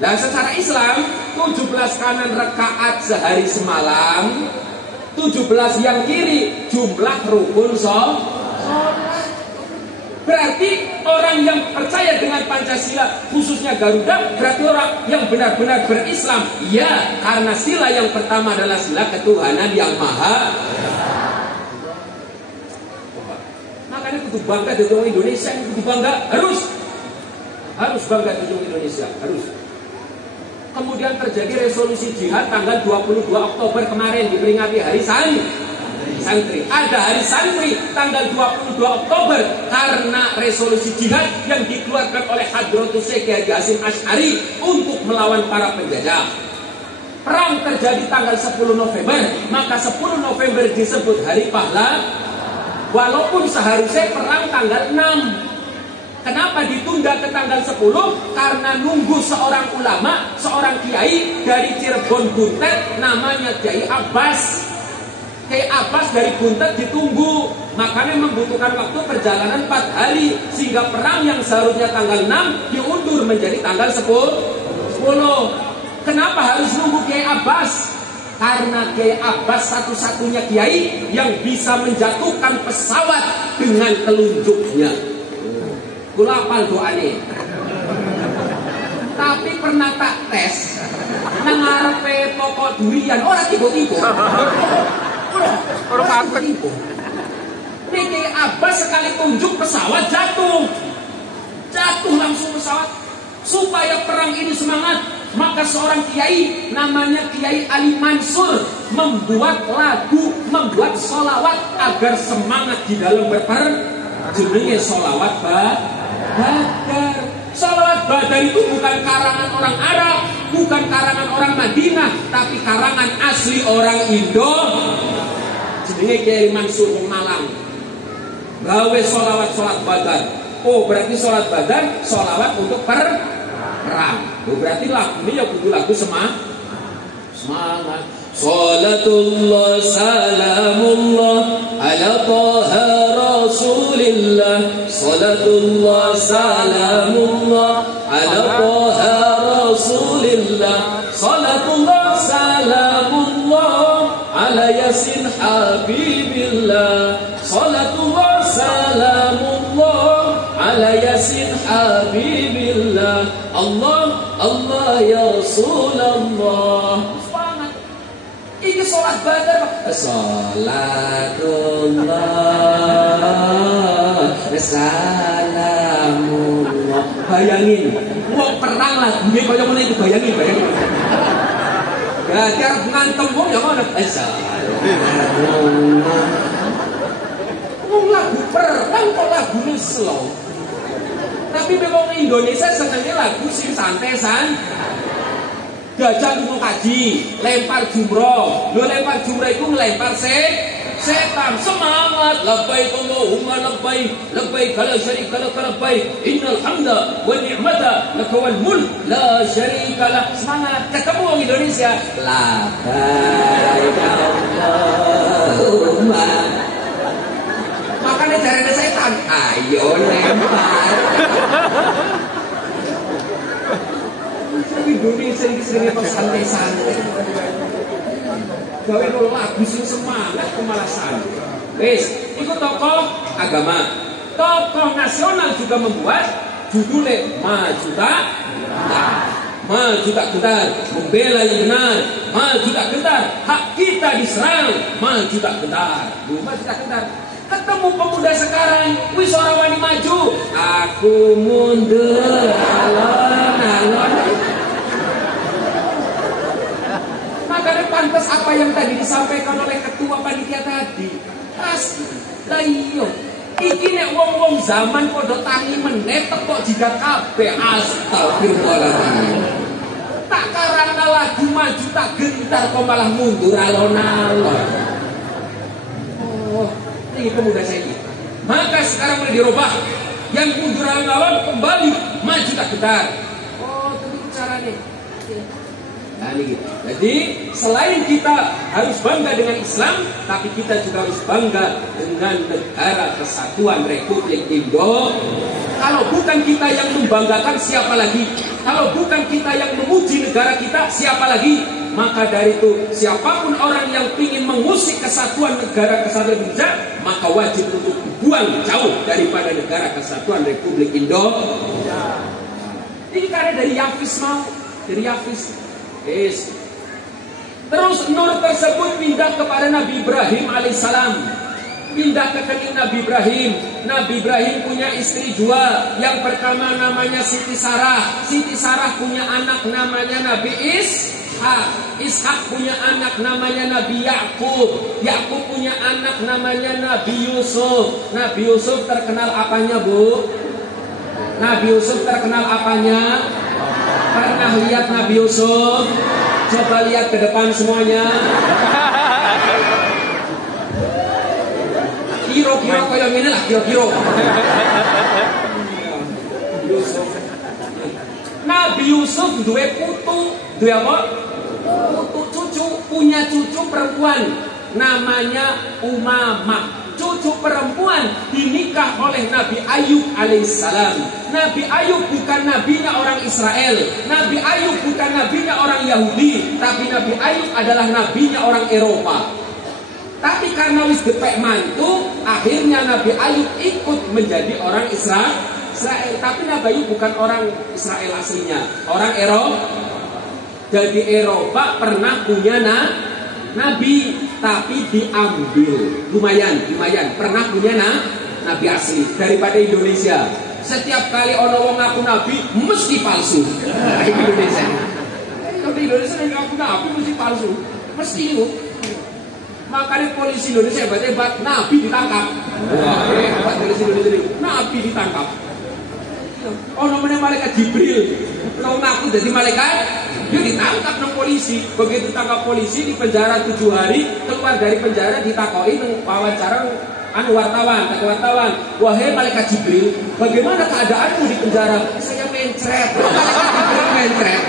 Nah secara Islam 17 kanan rakaat sehari semalam, 17 yang kiri jumlah rukun sholat. Berarti orang yang percaya dengan Pancasila, khususnya Garuda, berarti orang yang benar-benar berislam. Ya, karena sila yang pertama adalah sila ketuhanan yang maha. Makanya kudu bangga dengan orang Indonesia, kudu bangga, harus bangga dengan Indonesia, harus. Kemudian terjadi resolusi jihad tanggal 22 Oktober kemarin diperingati hari santri. Ada hari santri tanggal 22 Oktober karena resolusi jihad yang dikeluarkan oleh Hadratus Syekh Kiai Hasyim Asy'ari untuk melawan para penjajah. Perang terjadi tanggal 10 November, maka 10 November disebut hari pahlawan. Walaupun seharusnya perang tanggal 6. Kenapa ditunda ke tanggal 10? Karena nunggu seorang ulama, seorang kiai dari Cirebon Buntet namanya Kiai Abbas. Kiai Abbas dari Buntet ditunggu, makanya membutuhkan waktu perjalanan 4 hari sehingga perang yang seharusnya tanggal 6 diundur menjadi tanggal 10. Kenapa harus nunggu Kiai Abbas? Karena Kiai Abbas satu-satunya kiai yang bisa menjatuhkan pesawat dengan telunjuknya. Kula apal doane. Tapi pernah tak tes nang ngarepe pokok durian ora tiba-tiba. Orang apa itu? Niki Abbas sekali tunjuk pesawat jatuh langsung pesawat. Supaya perang ini semangat, maka seorang kiai namanya Kiai Ali Mansur membuat lagu, membuat sholawat agar semangat di dalam berperang. Jenenge sholawat Badar. Sholawat Badar itu bukan karangan orang Arab, bukan karangan orang Madinah, tapi karangan asli orang Indo. Jenenge Kiai Mansur wong Malang. Gawe sholawat Badar. Oh, berarti sholat Badar sholawat untuk perang. Berarti lagu ini ya kudu lagu semangat. Salatullah salamullah ala taha rasulillah. Salatullah salamullah ala Taha Rasulillah. Salatullah salamullah ala Yasin Habibillah. Salatullah salamullah ala Yasin Habibillah. Allah Allah ya Rasulullah. Semangat. Ini sholat badar. Salatullah salamullah. Bayangin, wong perang lagunya kaya ngono itu, bayangin. Berarti arep ngantem wong ya ngono. Salamullah. Wong lagu perang kok lagune slow. Tapi memang Indonesia senangnya lagu sing santai-santai. Gajah kumpul kaji, lempar jumroh. Lo lempar jumroh itu ngelempar setan. Semangat. Labbaik Allahumma labbaik, labbaik la syarika lak labbaik, innal hamda wan ni'mata lak wal mulk la syarika lak. Semangat. Ketemu orang Indonesia. Labbaik Allahumma. Makanya caranya setan. Ayo lempar. Indonesia ini sering santai-santai. Gawe kalau lagu sing semangat kemalasan. Wes, itu tokoh agama. Tokoh nasional juga membuat judulnya Maju Tak Gentar, membela yang benar, maju tak gentar, hak kita diserang, maju tak gentar, maju tak gentar. Ketemu pemuda sekarang, wis ora wani maju, aku mundur, alon-alon. Makanya pantas apa yang tadi disampaikan oleh ketua panitia tadi. Pasti. Lah iya. Iki nek wong-wong zaman padha tangi meneh kok jidat kabeh. Astagfirullahaladzim. Tak karena lagu maju tak gentar kok malah mundur alon-alon. Oh, ini pemuda saya ini. Maka sekarang mulai dirubah. Yang mundur alon-alon kembali maju tak gentar. Oh, itu caranya. Nah, ini gitu. Jadi selain kita harus bangga dengan Islam, tapi kita juga harus bangga dengan negara kesatuan Republik Indonesia. Kalau bukan kita yang membanggakan, siapa lagi? Kalau bukan kita yang memuji negara kita, siapa lagi? Maka dari itu, siapapun orang yang ingin mengusik kesatuan negara kesatuan Indonesia, maka wajib untuk dibuang jauh daripada negara kesatuan Republik Indonesia. Ini karena dari Yafis mau, dari Yafis. Yes. Terus nur tersebut pindah kepada Nabi Ibrahim alaihissalam. Pindah ke kening Nabi Ibrahim. Nabi Ibrahim punya istri dua. Yang pertama namanya Siti Sarah. Siti Sarah punya anak namanya Nabi Ishak. Ishak punya anak namanya Nabi Yakub. Yakub punya anak namanya Nabi Yusuf. Nabi Yusuf terkenal apanya, Bu? Nabi Yusuf terkenal apanya? Pernah lihat Nabi Yusuf? Coba lihat ke depan semuanya. Kira-kira kayak gini lah, kira-kira. Nabi Yusuf duwe putu, duwe apa? Putu cucu, punya cucu perempuan namanya Umamah. Cucu perempuan dinikah oleh Nabi Ayub alaihissalam. Nabi Ayub bukan nabinya orang Israel. Nabi Ayub bukan nabinya orang Yahudi. Tapi Nabi Ayub adalah nabinya orang Eropa. Tapi karena wis gepek mantu, akhirnya Nabi Ayub ikut menjadi orang Israel. Tapi Nabi Ayub bukan orang Israel aslinya, orang Eropa. Jadi Eropa pernah punya Nabi, tapi diambil. Lumayan pernah punya Nabi asli daripada Indonesia. Setiap kali ono wong ngaku nabi mesti palsu. Indonesia. Kalau di Indonesia yang ngaku nabi mesti palsu. Mesti itu. Makanya polisi Indonesia hebat, nabi ditangkap. Wah, hebat polisi Indonesia. Nabi ditangkap. Ono meneh malaikat Jibril. Kalau ngaku jadi malaikat, dia ditangkap nang polisi. Begitu tangkap polisi di penjara 7 hari, keluar dari penjara ditakoi nang wawancara wartawan. Wahai malaikat Jibril, bagaimana keadaanmu di penjara? Saya mencret. Malaikat Jibril mencret.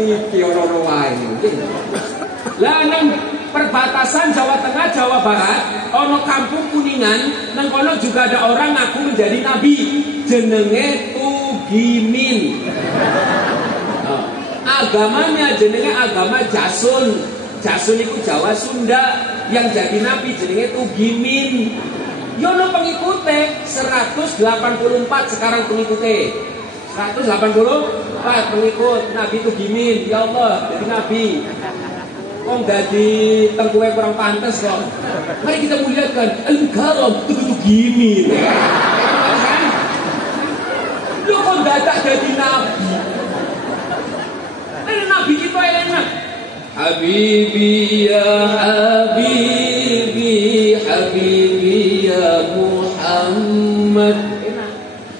Iki ono wae. Lah nang perbatasan Jawa Tengah Jawa Barat ono kampung Kuningan nang kono juga ada orang ngaku menjadi nabi jenenge Tugimin. Agamanya jenenge agama Jasun. Jasun itu Jawa Sunda, yang jadi nabi jenenge Tugimin. Yono pengikutnya 184 sekarang pengikutnya 184 pengikut Nabi Tugimin. Ya Allah, jadi nabi kok jadi tengkuwe kurang pantas kok. Mari kita muliakan Al-Karam Tugimin. Lo kok dadak jadi nabi? Nabi kita enak. Habibi ya Habibi, Habibi ya Muhammad.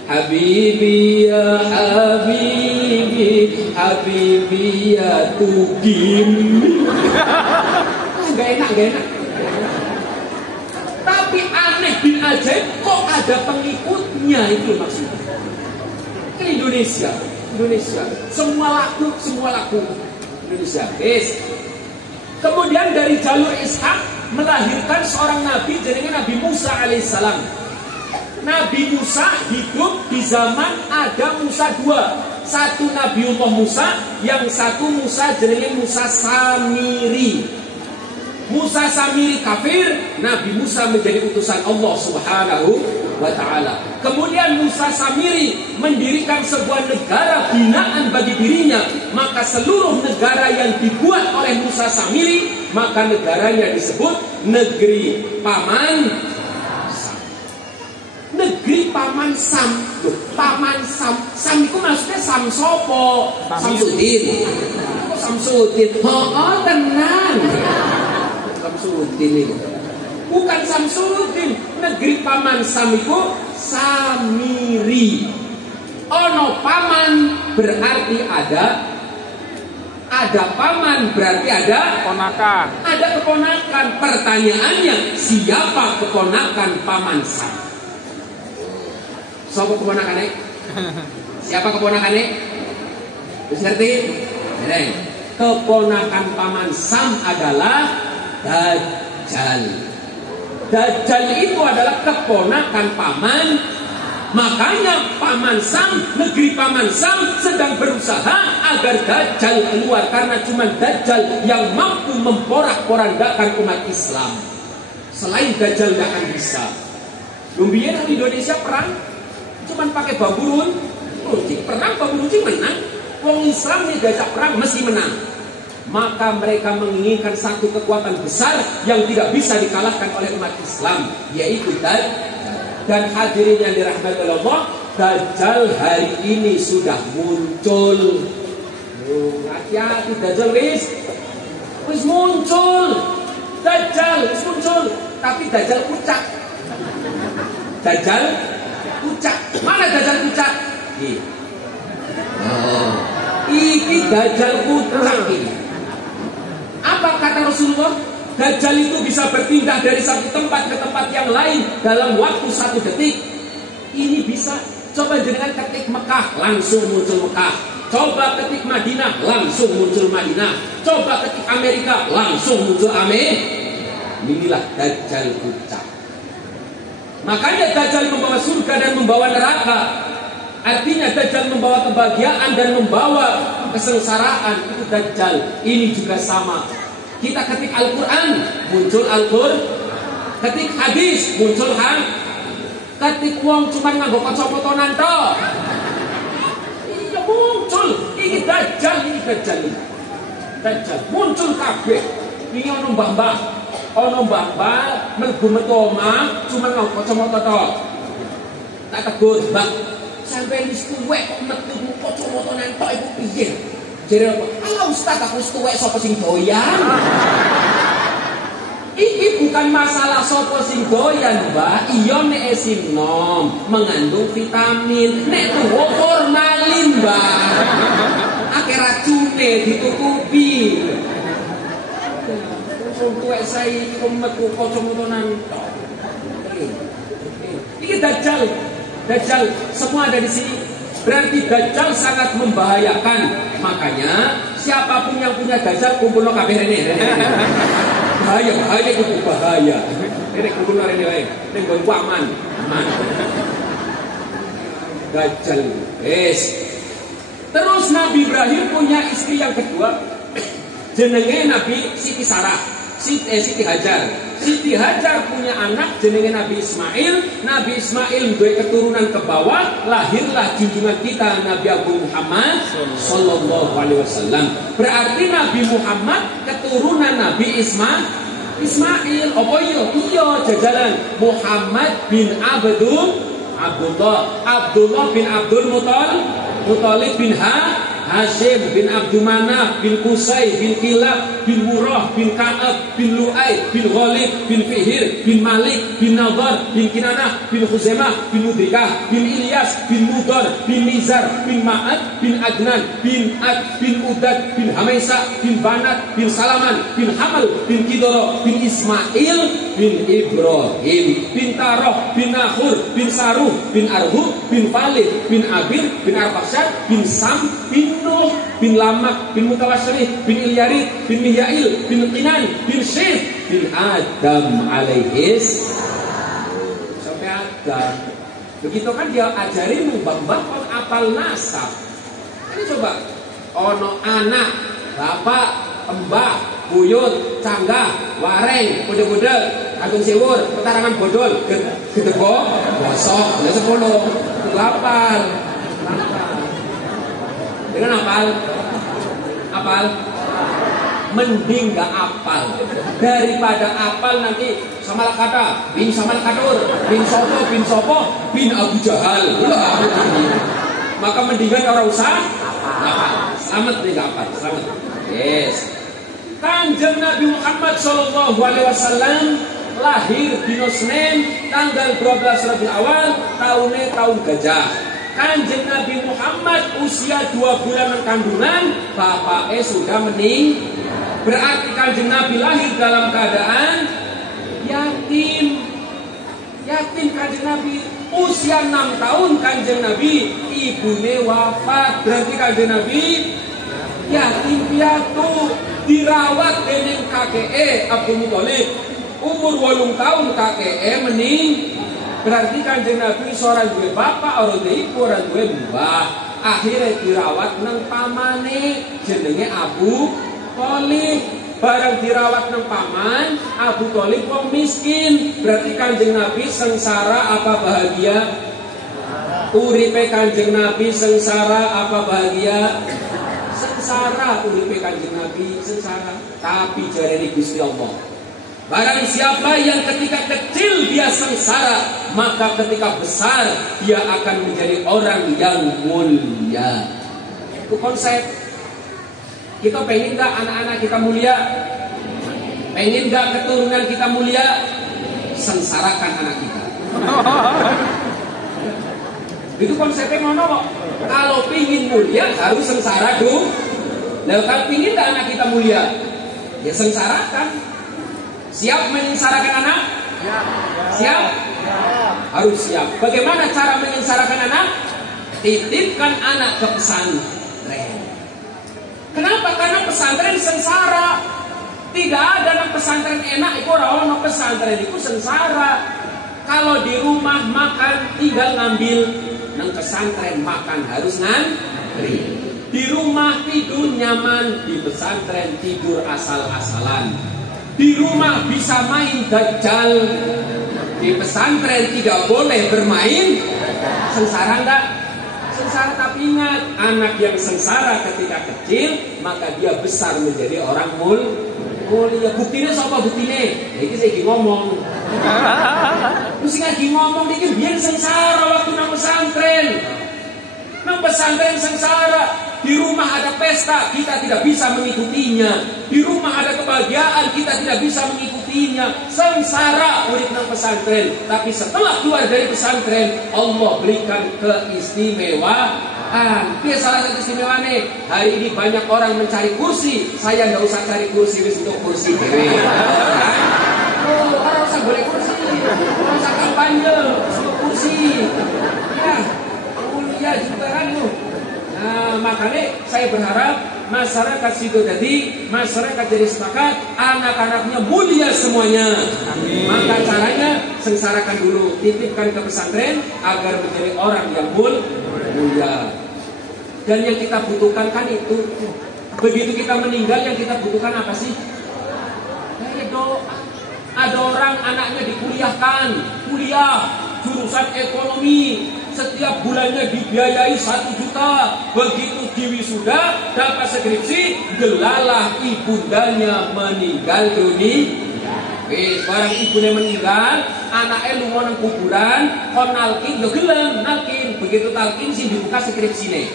Habibi ya Habibi, Habibi ya Tugim. Gak enak. Tapi aneh bin ajaib kok ada pengikutnya, itu maksudnya. Ke Indonesia. Semua laku Indonesia. Kemudian dari jalur Ishak melahirkan seorang nabi jenenge Nabi Musa alaihissalam. Nabi Musa hidup di zaman ada Musa dua. Satu Nabiullah Musa, yang satu Musa jenenge Musa Samiri. Musa Samiri kafir, Nabi Musa menjadi utusan Allah Subhanahu wa ta'ala. Kemudian Musa Samiri mendirikan sebuah negara binaan bagi dirinya. Maka seluruh negara yang dibuat oleh Musa Samiri, maka negaranya disebut negeri Paman Sam. Negeri Paman Sam. Loh, Paman Sam. Sam itu maksudnya Sam sopo? Samsudin. Kok Samsudin? Oh, tenang. Samsudin itu. Bukan Samsudin. Negeri Paman Sam itu Samiri. Ono paman berarti ada paman berarti ada Keponakan. Ada keponakan. Pertanyaannya, siapa keponakan Paman Sam? Siapa keponakannya? Siapa keponakannya? Bisa ngerti? Keponakan Paman Sam adalah Dajjal. Dajjal itu adalah keponakan Paman. Makanya Paman Sam, negeri Paman Sam sedang berusaha agar Dajjal keluar. Karena cuma Dajjal yang mampu memporak-porandakan umat Islam. Selain Dajjal gak akan bisa. Lumbian di Indonesia perang cuman pakai bambu runcing. Perang bambu runcing menang. Wong Islam nih diajak perang mesti menang. Maka mereka menginginkan satu kekuatan besar yang tidak bisa dikalahkan oleh umat Islam, yaitu Dajjal. Dan hadirin yang dirahmati Allah, Dajjal hari ini sudah muncul. Hati-hati, Dajjal wis muncul. Dajjal wis muncul, tapi Dajjal pucak. Dajjal pucak. Mana Dajjal pucak? Iki Dajjal pucak ini. Apa kata Rasulullah? Dajjal itu bisa berpindah dari satu tempat ke tempat yang lain dalam waktu 1 detik. Ini bisa. Coba jenengan ketik Mekah, langsung muncul Mekah. Coba ketik Madinah, langsung muncul Madinah. Coba ketik Amerika, langsung muncul Amerika. Inilah Dajjal puncak. Makanya Dajjal membawa surga dan membawa neraka. Artinya Dajjal membawa kebahagiaan dan membawa kesengsaraan. Itu Dajjal. Ini juga sama. Kita ketik Al-Quran, muncul Al-Quran. Ketik hadis, muncul ketik wong cuma nganggo kacamataan tok. Iya muncul. Ini Dajjal, Dajjal muncul kabeh. Ini ono mbah-mbah mlebu metu omah cuma nganggo kacamata tok. Tak tegur, "Mbak, sampai wis tuwek kok metu kacamataan tok iku piye?" Jere apa? Ala ustaz aku wis tuwek sapa sing doyan. Iki bukan masalah sapa sing doyan, Mbak. Iya nek esim nom mengandung vitamin. Nek tuwa formalin, Mbak. Akeh racune ditutupi. Wong tuwek sae metu kacamataan tok. Iki Dajjal semua ada di sini. Berarti Dajjal sangat membahayakan. Makanya siapapun yang punya Dajjal kumpul kabeh rene. bahaya itu bahaya. Ini kudu nari wae. Ning nggon aman. Dajjal. Terus Nabi Ibrahim punya istri yang kedua, jenenge Nabi Siti Sarah, Siti Hajar. Siti Hajar punya anak jenenge Nabi Ismail. Nabi Ismail duwe keturunan ke bawah, lahirlah junjungan kita Nabi Agung Muhammad sallallahu alaihi wasallam. Berarti Nabi Muhammad keturunan Nabi Ismail. Apa iya? Iya, jajalan Muhammad bin Abdullah bin Abdul Muthalib bin Hashim bin Abdul Manaf bin Qusay bin Kilab bin Murrah bin Ka'ab bin Lu'ay bin Ghalib bin Fihir bin Malik bin Nadhar bin Kinanah bin Khuzaimah bin Mudrikah bin Ilyas bin Mudar bin Nizar bin Ma'ad bin Adnan bin Ad bin Udad bin Hamaisa bin Banat bin Salaman bin Hamal bin Kidoro bin Ismail bin Ibrahim bin Taroh bin Nahur bin Saruh bin Arhu bin Falid bin Abir bin Arfaksad bin Sam bin Nuh bin Lamak bin Mutawasyrih bin Ilyari bin Miyail bin Qinan bin Syed bin Adam alaihis sampai Adam. Begitu kan dia ajarin mbak-mbak apal nasab. Ini coba ono anak, bapak, mbah, buyut, canggah, wareng, kuda-kuda, agung siwur, petarangan bodol, gedebo, bosok, ya 10, lapar. Dengan apal, mending gak apal daripada apal nanti sama kata bin sama kadur bin sopo bin Abu Jahal. Maka mendingan orang usah apal. Selamat nih gak apal, selamat. Yes. Kanjeng Nabi Muhammad sallallahu alaihi wasallam lahir di Senin tanggal 12 Rabiul Awal tahun gajah. Kanjeng Nabi Muhammad usia 2 bulan kandungan, bapaknya sudah meninggal. Berarti Kanjeng Nabi lahir dalam keadaan yatim. Kanjeng Nabi usia 6 tahun Kanjeng Nabi ibune wafat. Berarti Kanjeng Nabi yatim piatu dirawat dening kakeke Abdul Muthalib. Umur 8 tahun kakeke meninggal. Berarti Kanjeng Nabi seorang duwe bapak, orang duwe ibu, orang duwe mbah. Akhirnya dirawat nang pamane jenenge Abu Thalib. Barang dirawat nang paman, Abu Thalib wong miskin. Berarti Kanjeng Nabi sengsara apa bahagia? Uripe Kanjeng Nabi sengsara apa bahagia? Sengsara. Uripe Kanjeng Nabi sengsara. Tapi jarene Gusti Allah, barang siapa yang ketika kecil dia sengsara, maka ketika besar dia akan menjadi orang yang mulia. Itu konsep. Kita pengen gak anak-anak kita mulia? Pengen gak keturunan kita mulia? Sengsarakan anak kita. Itu konsepnya mana kok? Kalau pingin mulia harus sengsara dong. Lalu kalau pingin gak anak kita mulia? Ya sengsarakan. Siap menyengsarakan anak? Siap? Harus siap. Bagaimana cara menyengsarakan anak? Titipkan anak ke pesantren. Kenapa? Karena pesantren sengsara. Tidak ada anak pesantren enak. Itu orang pesantren itu sengsara. Kalau di rumah makan tinggal ngambil, nang pesantren makan harus ngantri. Di rumah tidur nyaman, di pesantren tidur asal-asalan. Di rumah bisa main dajjal, di pesantren tidak boleh bermain. Sengsara enggak? Sengsara. Tapi ingat, anak yang sengsara ketika kecil, maka dia besar menjadi orang mulia. Buktinya siapa buktinya? Ini saya lagi ngomong. Terus lagi ngomong, ini biar sengsara waktu nang pesantren. Nang pesantren sengsara. Di rumah ada pesta, kita tidak bisa mengikutinya. Di rumah ada kebahagiaan, kita tidak bisa mengikutinya. Sengsara urip nang pesantren. Tapi setelah keluar dari pesantren, Allah berikan keistimewaan. Dia salah satu istimewanya. Hari ini banyak orang mencari kursi. Saya nggak usah cari kursi, wis untuk kursi dewe. Oh, orang usah boleh kursi, orang usah kampanye untuk kursi. Ya, mulia juga kan lu. Nah, makanya saya berharap masyarakat situ tadi, masyarakat jadi sepakat, anak-anaknya mulia semuanya. Amin. Maka caranya sengsarakan dulu, titipkan ke pesantren agar menjadi orang yang mulia. Dan yang kita butuhkan kan itu. Begitu kita meninggal, yang kita butuhkan apa sih? Doa. Ada orang anaknya dikuliahkan, kuliah jurusan ekonomi, setiap bulannya dibiayai 1 juta. Begitu diwisuda, dapat skripsi, gelalah ibundanya meninggal dunia. Barang ibunya meninggal, anaknya lunga nang kuburan, kon nalkin, yo gelem nalkin. Begitu talkin sih dibuka skripsi nih.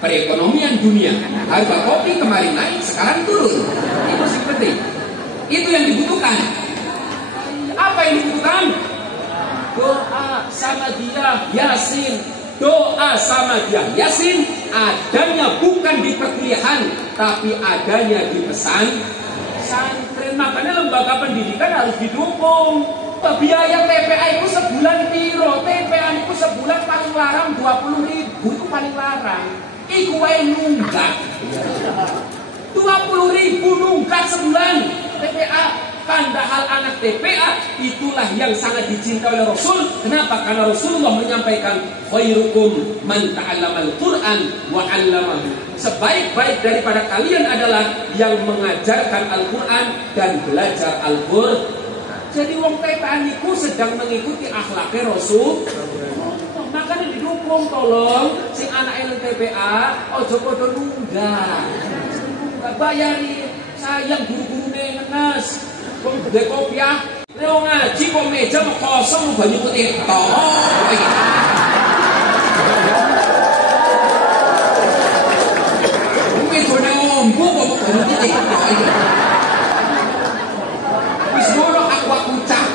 Perekonomian dunia, harga kopi kemarin naik, sekarang turun. Itu sih penting. Itu yang dibutuhkan. Apa yang dibutuhkan? Doa sama dia Yasin. Doa sama dia Yasin adanya bukan di perkuliahan, tapi adanya di pesantren. Makanya lembaga pendidikan harus didukung. Biaya TPA itu sebulan piro? TPA itu sebulan paling larang 20.000, itu paling larang. Iku wae nunggak 20.000 nunggak sebulan TPA. Padahal anak TPA itulah yang sangat dicintai oleh Rasul. Kenapa? Karena Rasulullah menyampaikan khairukum man ta'allamal Qur'an wa 'allamahu. Sebaik-baik daripada kalian adalah yang mengajarkan Al-Qur'an dan belajar Al-Qur'an. Jadi wong TPA niku sedang mengikuti akhlaknya Rasul. Makanya didukung, tolong sing anake nang TPA ojo padha nunggak. Bayari sayang guru-gurune ngenes. Wong gede kopiah, leo ngaji kok meja mau kosong mau banyu putih tok. Mungkin jone ombo kok mau banyu putih tok. Wis ngono aku cak.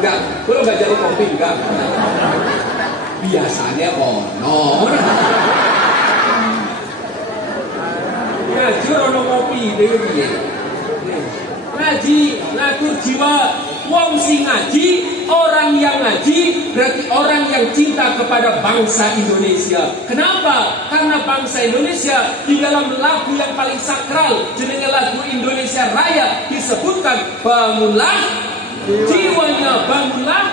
Enggak, kalau enggak jadi kopi enggak. Biasanya ono. Ngaji ono ngopi dhewe piye. Ngaji ngatur jiwa. Wong sing ngaji, orang yang ngaji berarti orang yang cinta kepada bangsa Indonesia. Kenapa? Karena bangsa Indonesia di dalam lagu yang paling sakral, jenenge lagu Indonesia Raya, disebutkan bangunlah jiwanya, bangunlah.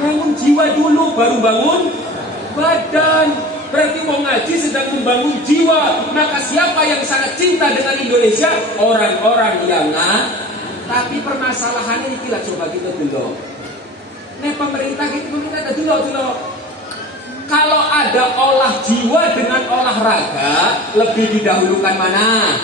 Bangun jiwa dulu baru bangun badan. Berarti mau ngaji sedang membangun jiwa. Maka siapa yang sangat cinta dengan Indonesia? Orang-orang yang tapi permasalahannya ini kita coba kita dulu. Nih pemerintah itu kita dulu. Kalau ada olah jiwa dengan olahraga, lebih didahulukan mana?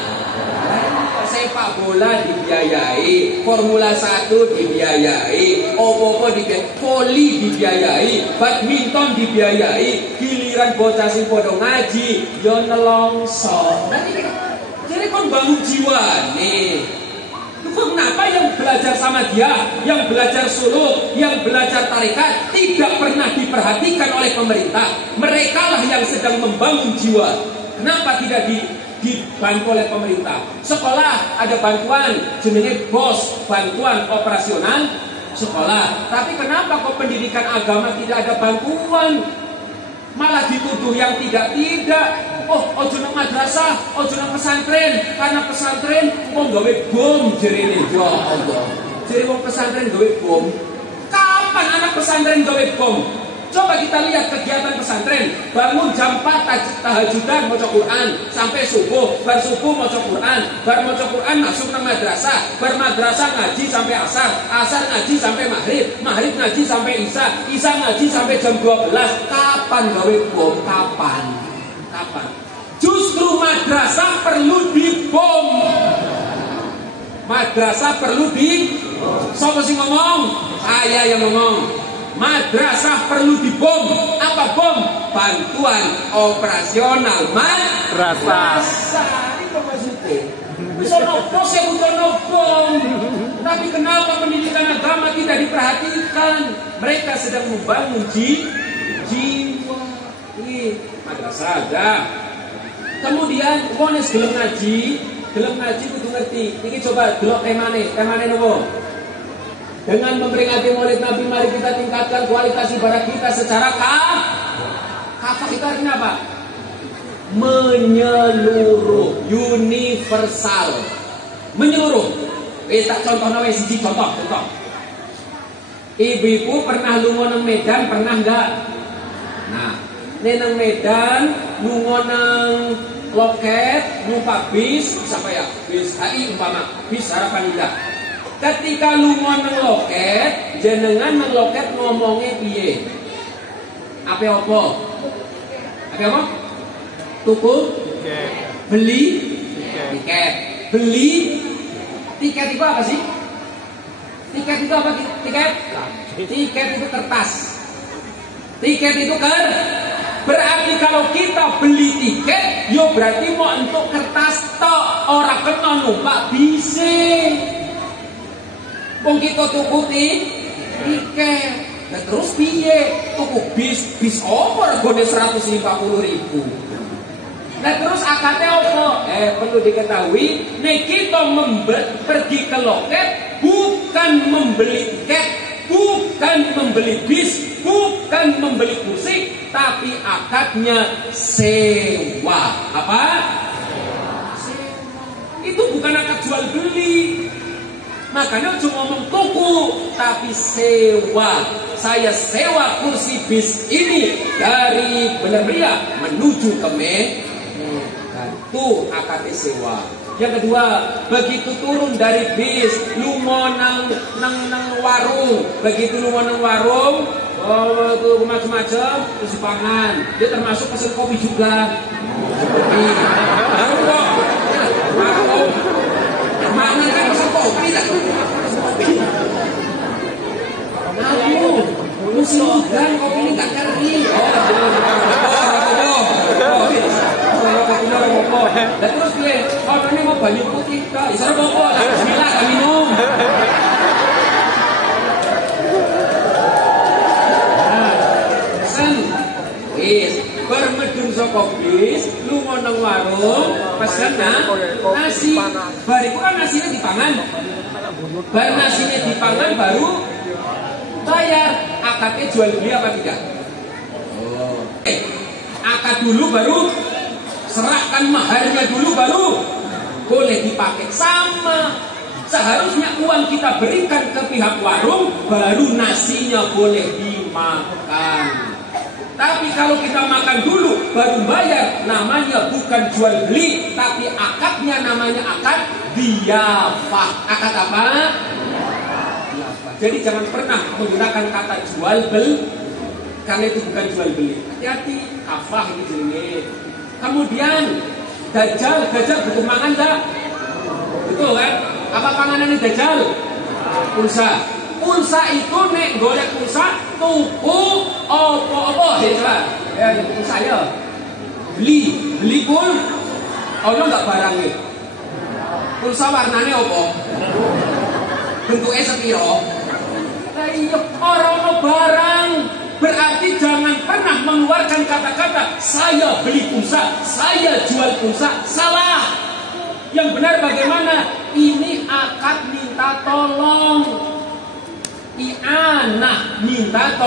Sepak bola dibiayai, Formula 1 dibiayai, opo-opo dibiayai, voli dibiayai, badminton dibiayai, giliran bocah sing padha ngaji yo nelongso. Jadi kon bangun jiwa nih. Kenapa yang belajar sama dia, yang belajar suluk, yang belajar tarekat tidak pernah diperhatikan oleh pemerintah? Mereka lah yang sedang membangun jiwa. Kenapa tidak dibantu oleh pemerintah? Sekolah ada bantuan, jenenge BOS, bantuan operasional sekolah. Tapi kenapa kok pendidikan agama tidak ada bantuan? Malah dituduh yang tidak. Oh, ojo nang madrasah, ojo nang pesantren, karena pesantren wong gawe bom jerene. Ya Allah. Jadi wong pesantren gawe bom. Kapan anak pesantren gawe bom? Coba kita lihat kegiatan pesantren. Bangun jam 4 tahajudan maca Quran sampai subuh, bar subuh maca Quran, bar maca Quran masuk nang madrasah, bar madrasah ngaji sampai asar ngaji sampai maghrib ngaji sampai isya ngaji sampai jam 12. Kapan gawe bom? Kapan? Justru madrasah perlu dibom. Madrasah perlu dibom. Siapa sih ngomong? Saya yang ngomong. Madrasah perlu dibom. Apa bom? Bantuan operasional madrasah. Itu maksudnya. Bisa nopos ya bukan bom. Tapi kenapa pendidikan agama tidak diperhatikan? Mereka sedang membangun jiwa. Ini madrasah ada. Kemudian wones gelem ngaji kudu ngerti. Iki coba delok temane nopo? Dengan memperingati Maulid Nabi, mari kita tingkatkan kualitas ibadah kita secara kafah. Itu artinya apa? menyeluruh, universal, menyeluruh. Tak contohnya siji contoh. Ibu-ibu pernah lunga nang Medan, pernah enggak? Nah, nang Medan lunga nang loket numpak bis, siapa ya? Bis HI umpama, bis Harapan Indah. Ketika lunga nang loket, jenengan nang loket ngomongnya piye? Apa? Tuku? Beli? Tiket. Beli? Tiket itu apa sih? Tiket itu apa? Tiket itu kertas. Tiket itu berarti kalau kita beli tiket, yo berarti mau untuk kertas tok, orang kena numpak bise. Wong kita tuku tiket. Nah terus piye? Tuku bis apa regane 150.000. Nah terus akadnya apa? Perlu diketahui, nek kita pergi ke loket bukan membeli tiket, bukan membeli bis, bukan membeli kursi, tapi akadnya sewa. Apa? Sewa. Itu bukan akad jual beli. Makanya cuma ngomong tuku, tapi sewa. Saya sewa kursi bis ini dari Beneria menuju ke Medan. Itu akad sewa. Yang kedua, begitu turun dari bis, lunga nang warung. Begitu lunga nang warung, tuh macam-macam, terus pangan. Dia termasuk pesen kopi juga. Kopi. Warung. Mangan kan pesen kopi lah. Lu slogan kopi ini gak kering. Dan terus gue, ini mau banyu putih kak, isar bobo, bismillah kami minum. Pesen, bermedun saka bis, lu mau nang warung, pesen nasi. Bariku kan nasinya dipangan. Bar nasinya dipangan baru bayar. Akadnya jual beli apa tidak? Akad dulu baru serahkan maharnya dulu baru boleh dipakai. Sama seharusnya uang kita berikan ke pihak warung baru nasinya boleh dimakan. Tapi kalau kita makan dulu baru bayar, namanya bukan jual beli, tapi akadnya namanya akad diyafah. Akad apa? Diyafah. Jadi jangan pernah menggunakan kata jual beli, karena itu bukan jual beli. Hati-hati, kafah ini jenis. Kemudian dajjal butuh mangan enggak? Betul kan? Apa panganannya dajjal? Pulsa. Pulsa itu nek golek pulsa tuku apa-apa ya coba. Ya pulsa ya. Beli pun ono enggak barangnya? Pulsa warnanya apa? Bentuknya sepiro? Lah iya ora barang. Berarti jangan pernah mengeluarkan kata-kata saya beli pulsa, saya jual pulsa. Salah. Yang benar bagaimana? Ini akad minta tolong. I'anah minta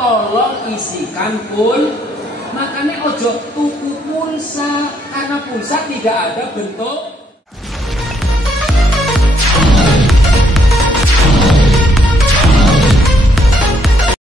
tolong isikan pul. Makanya ojo tuku pulsa, karena pulsa tidak ada bentuk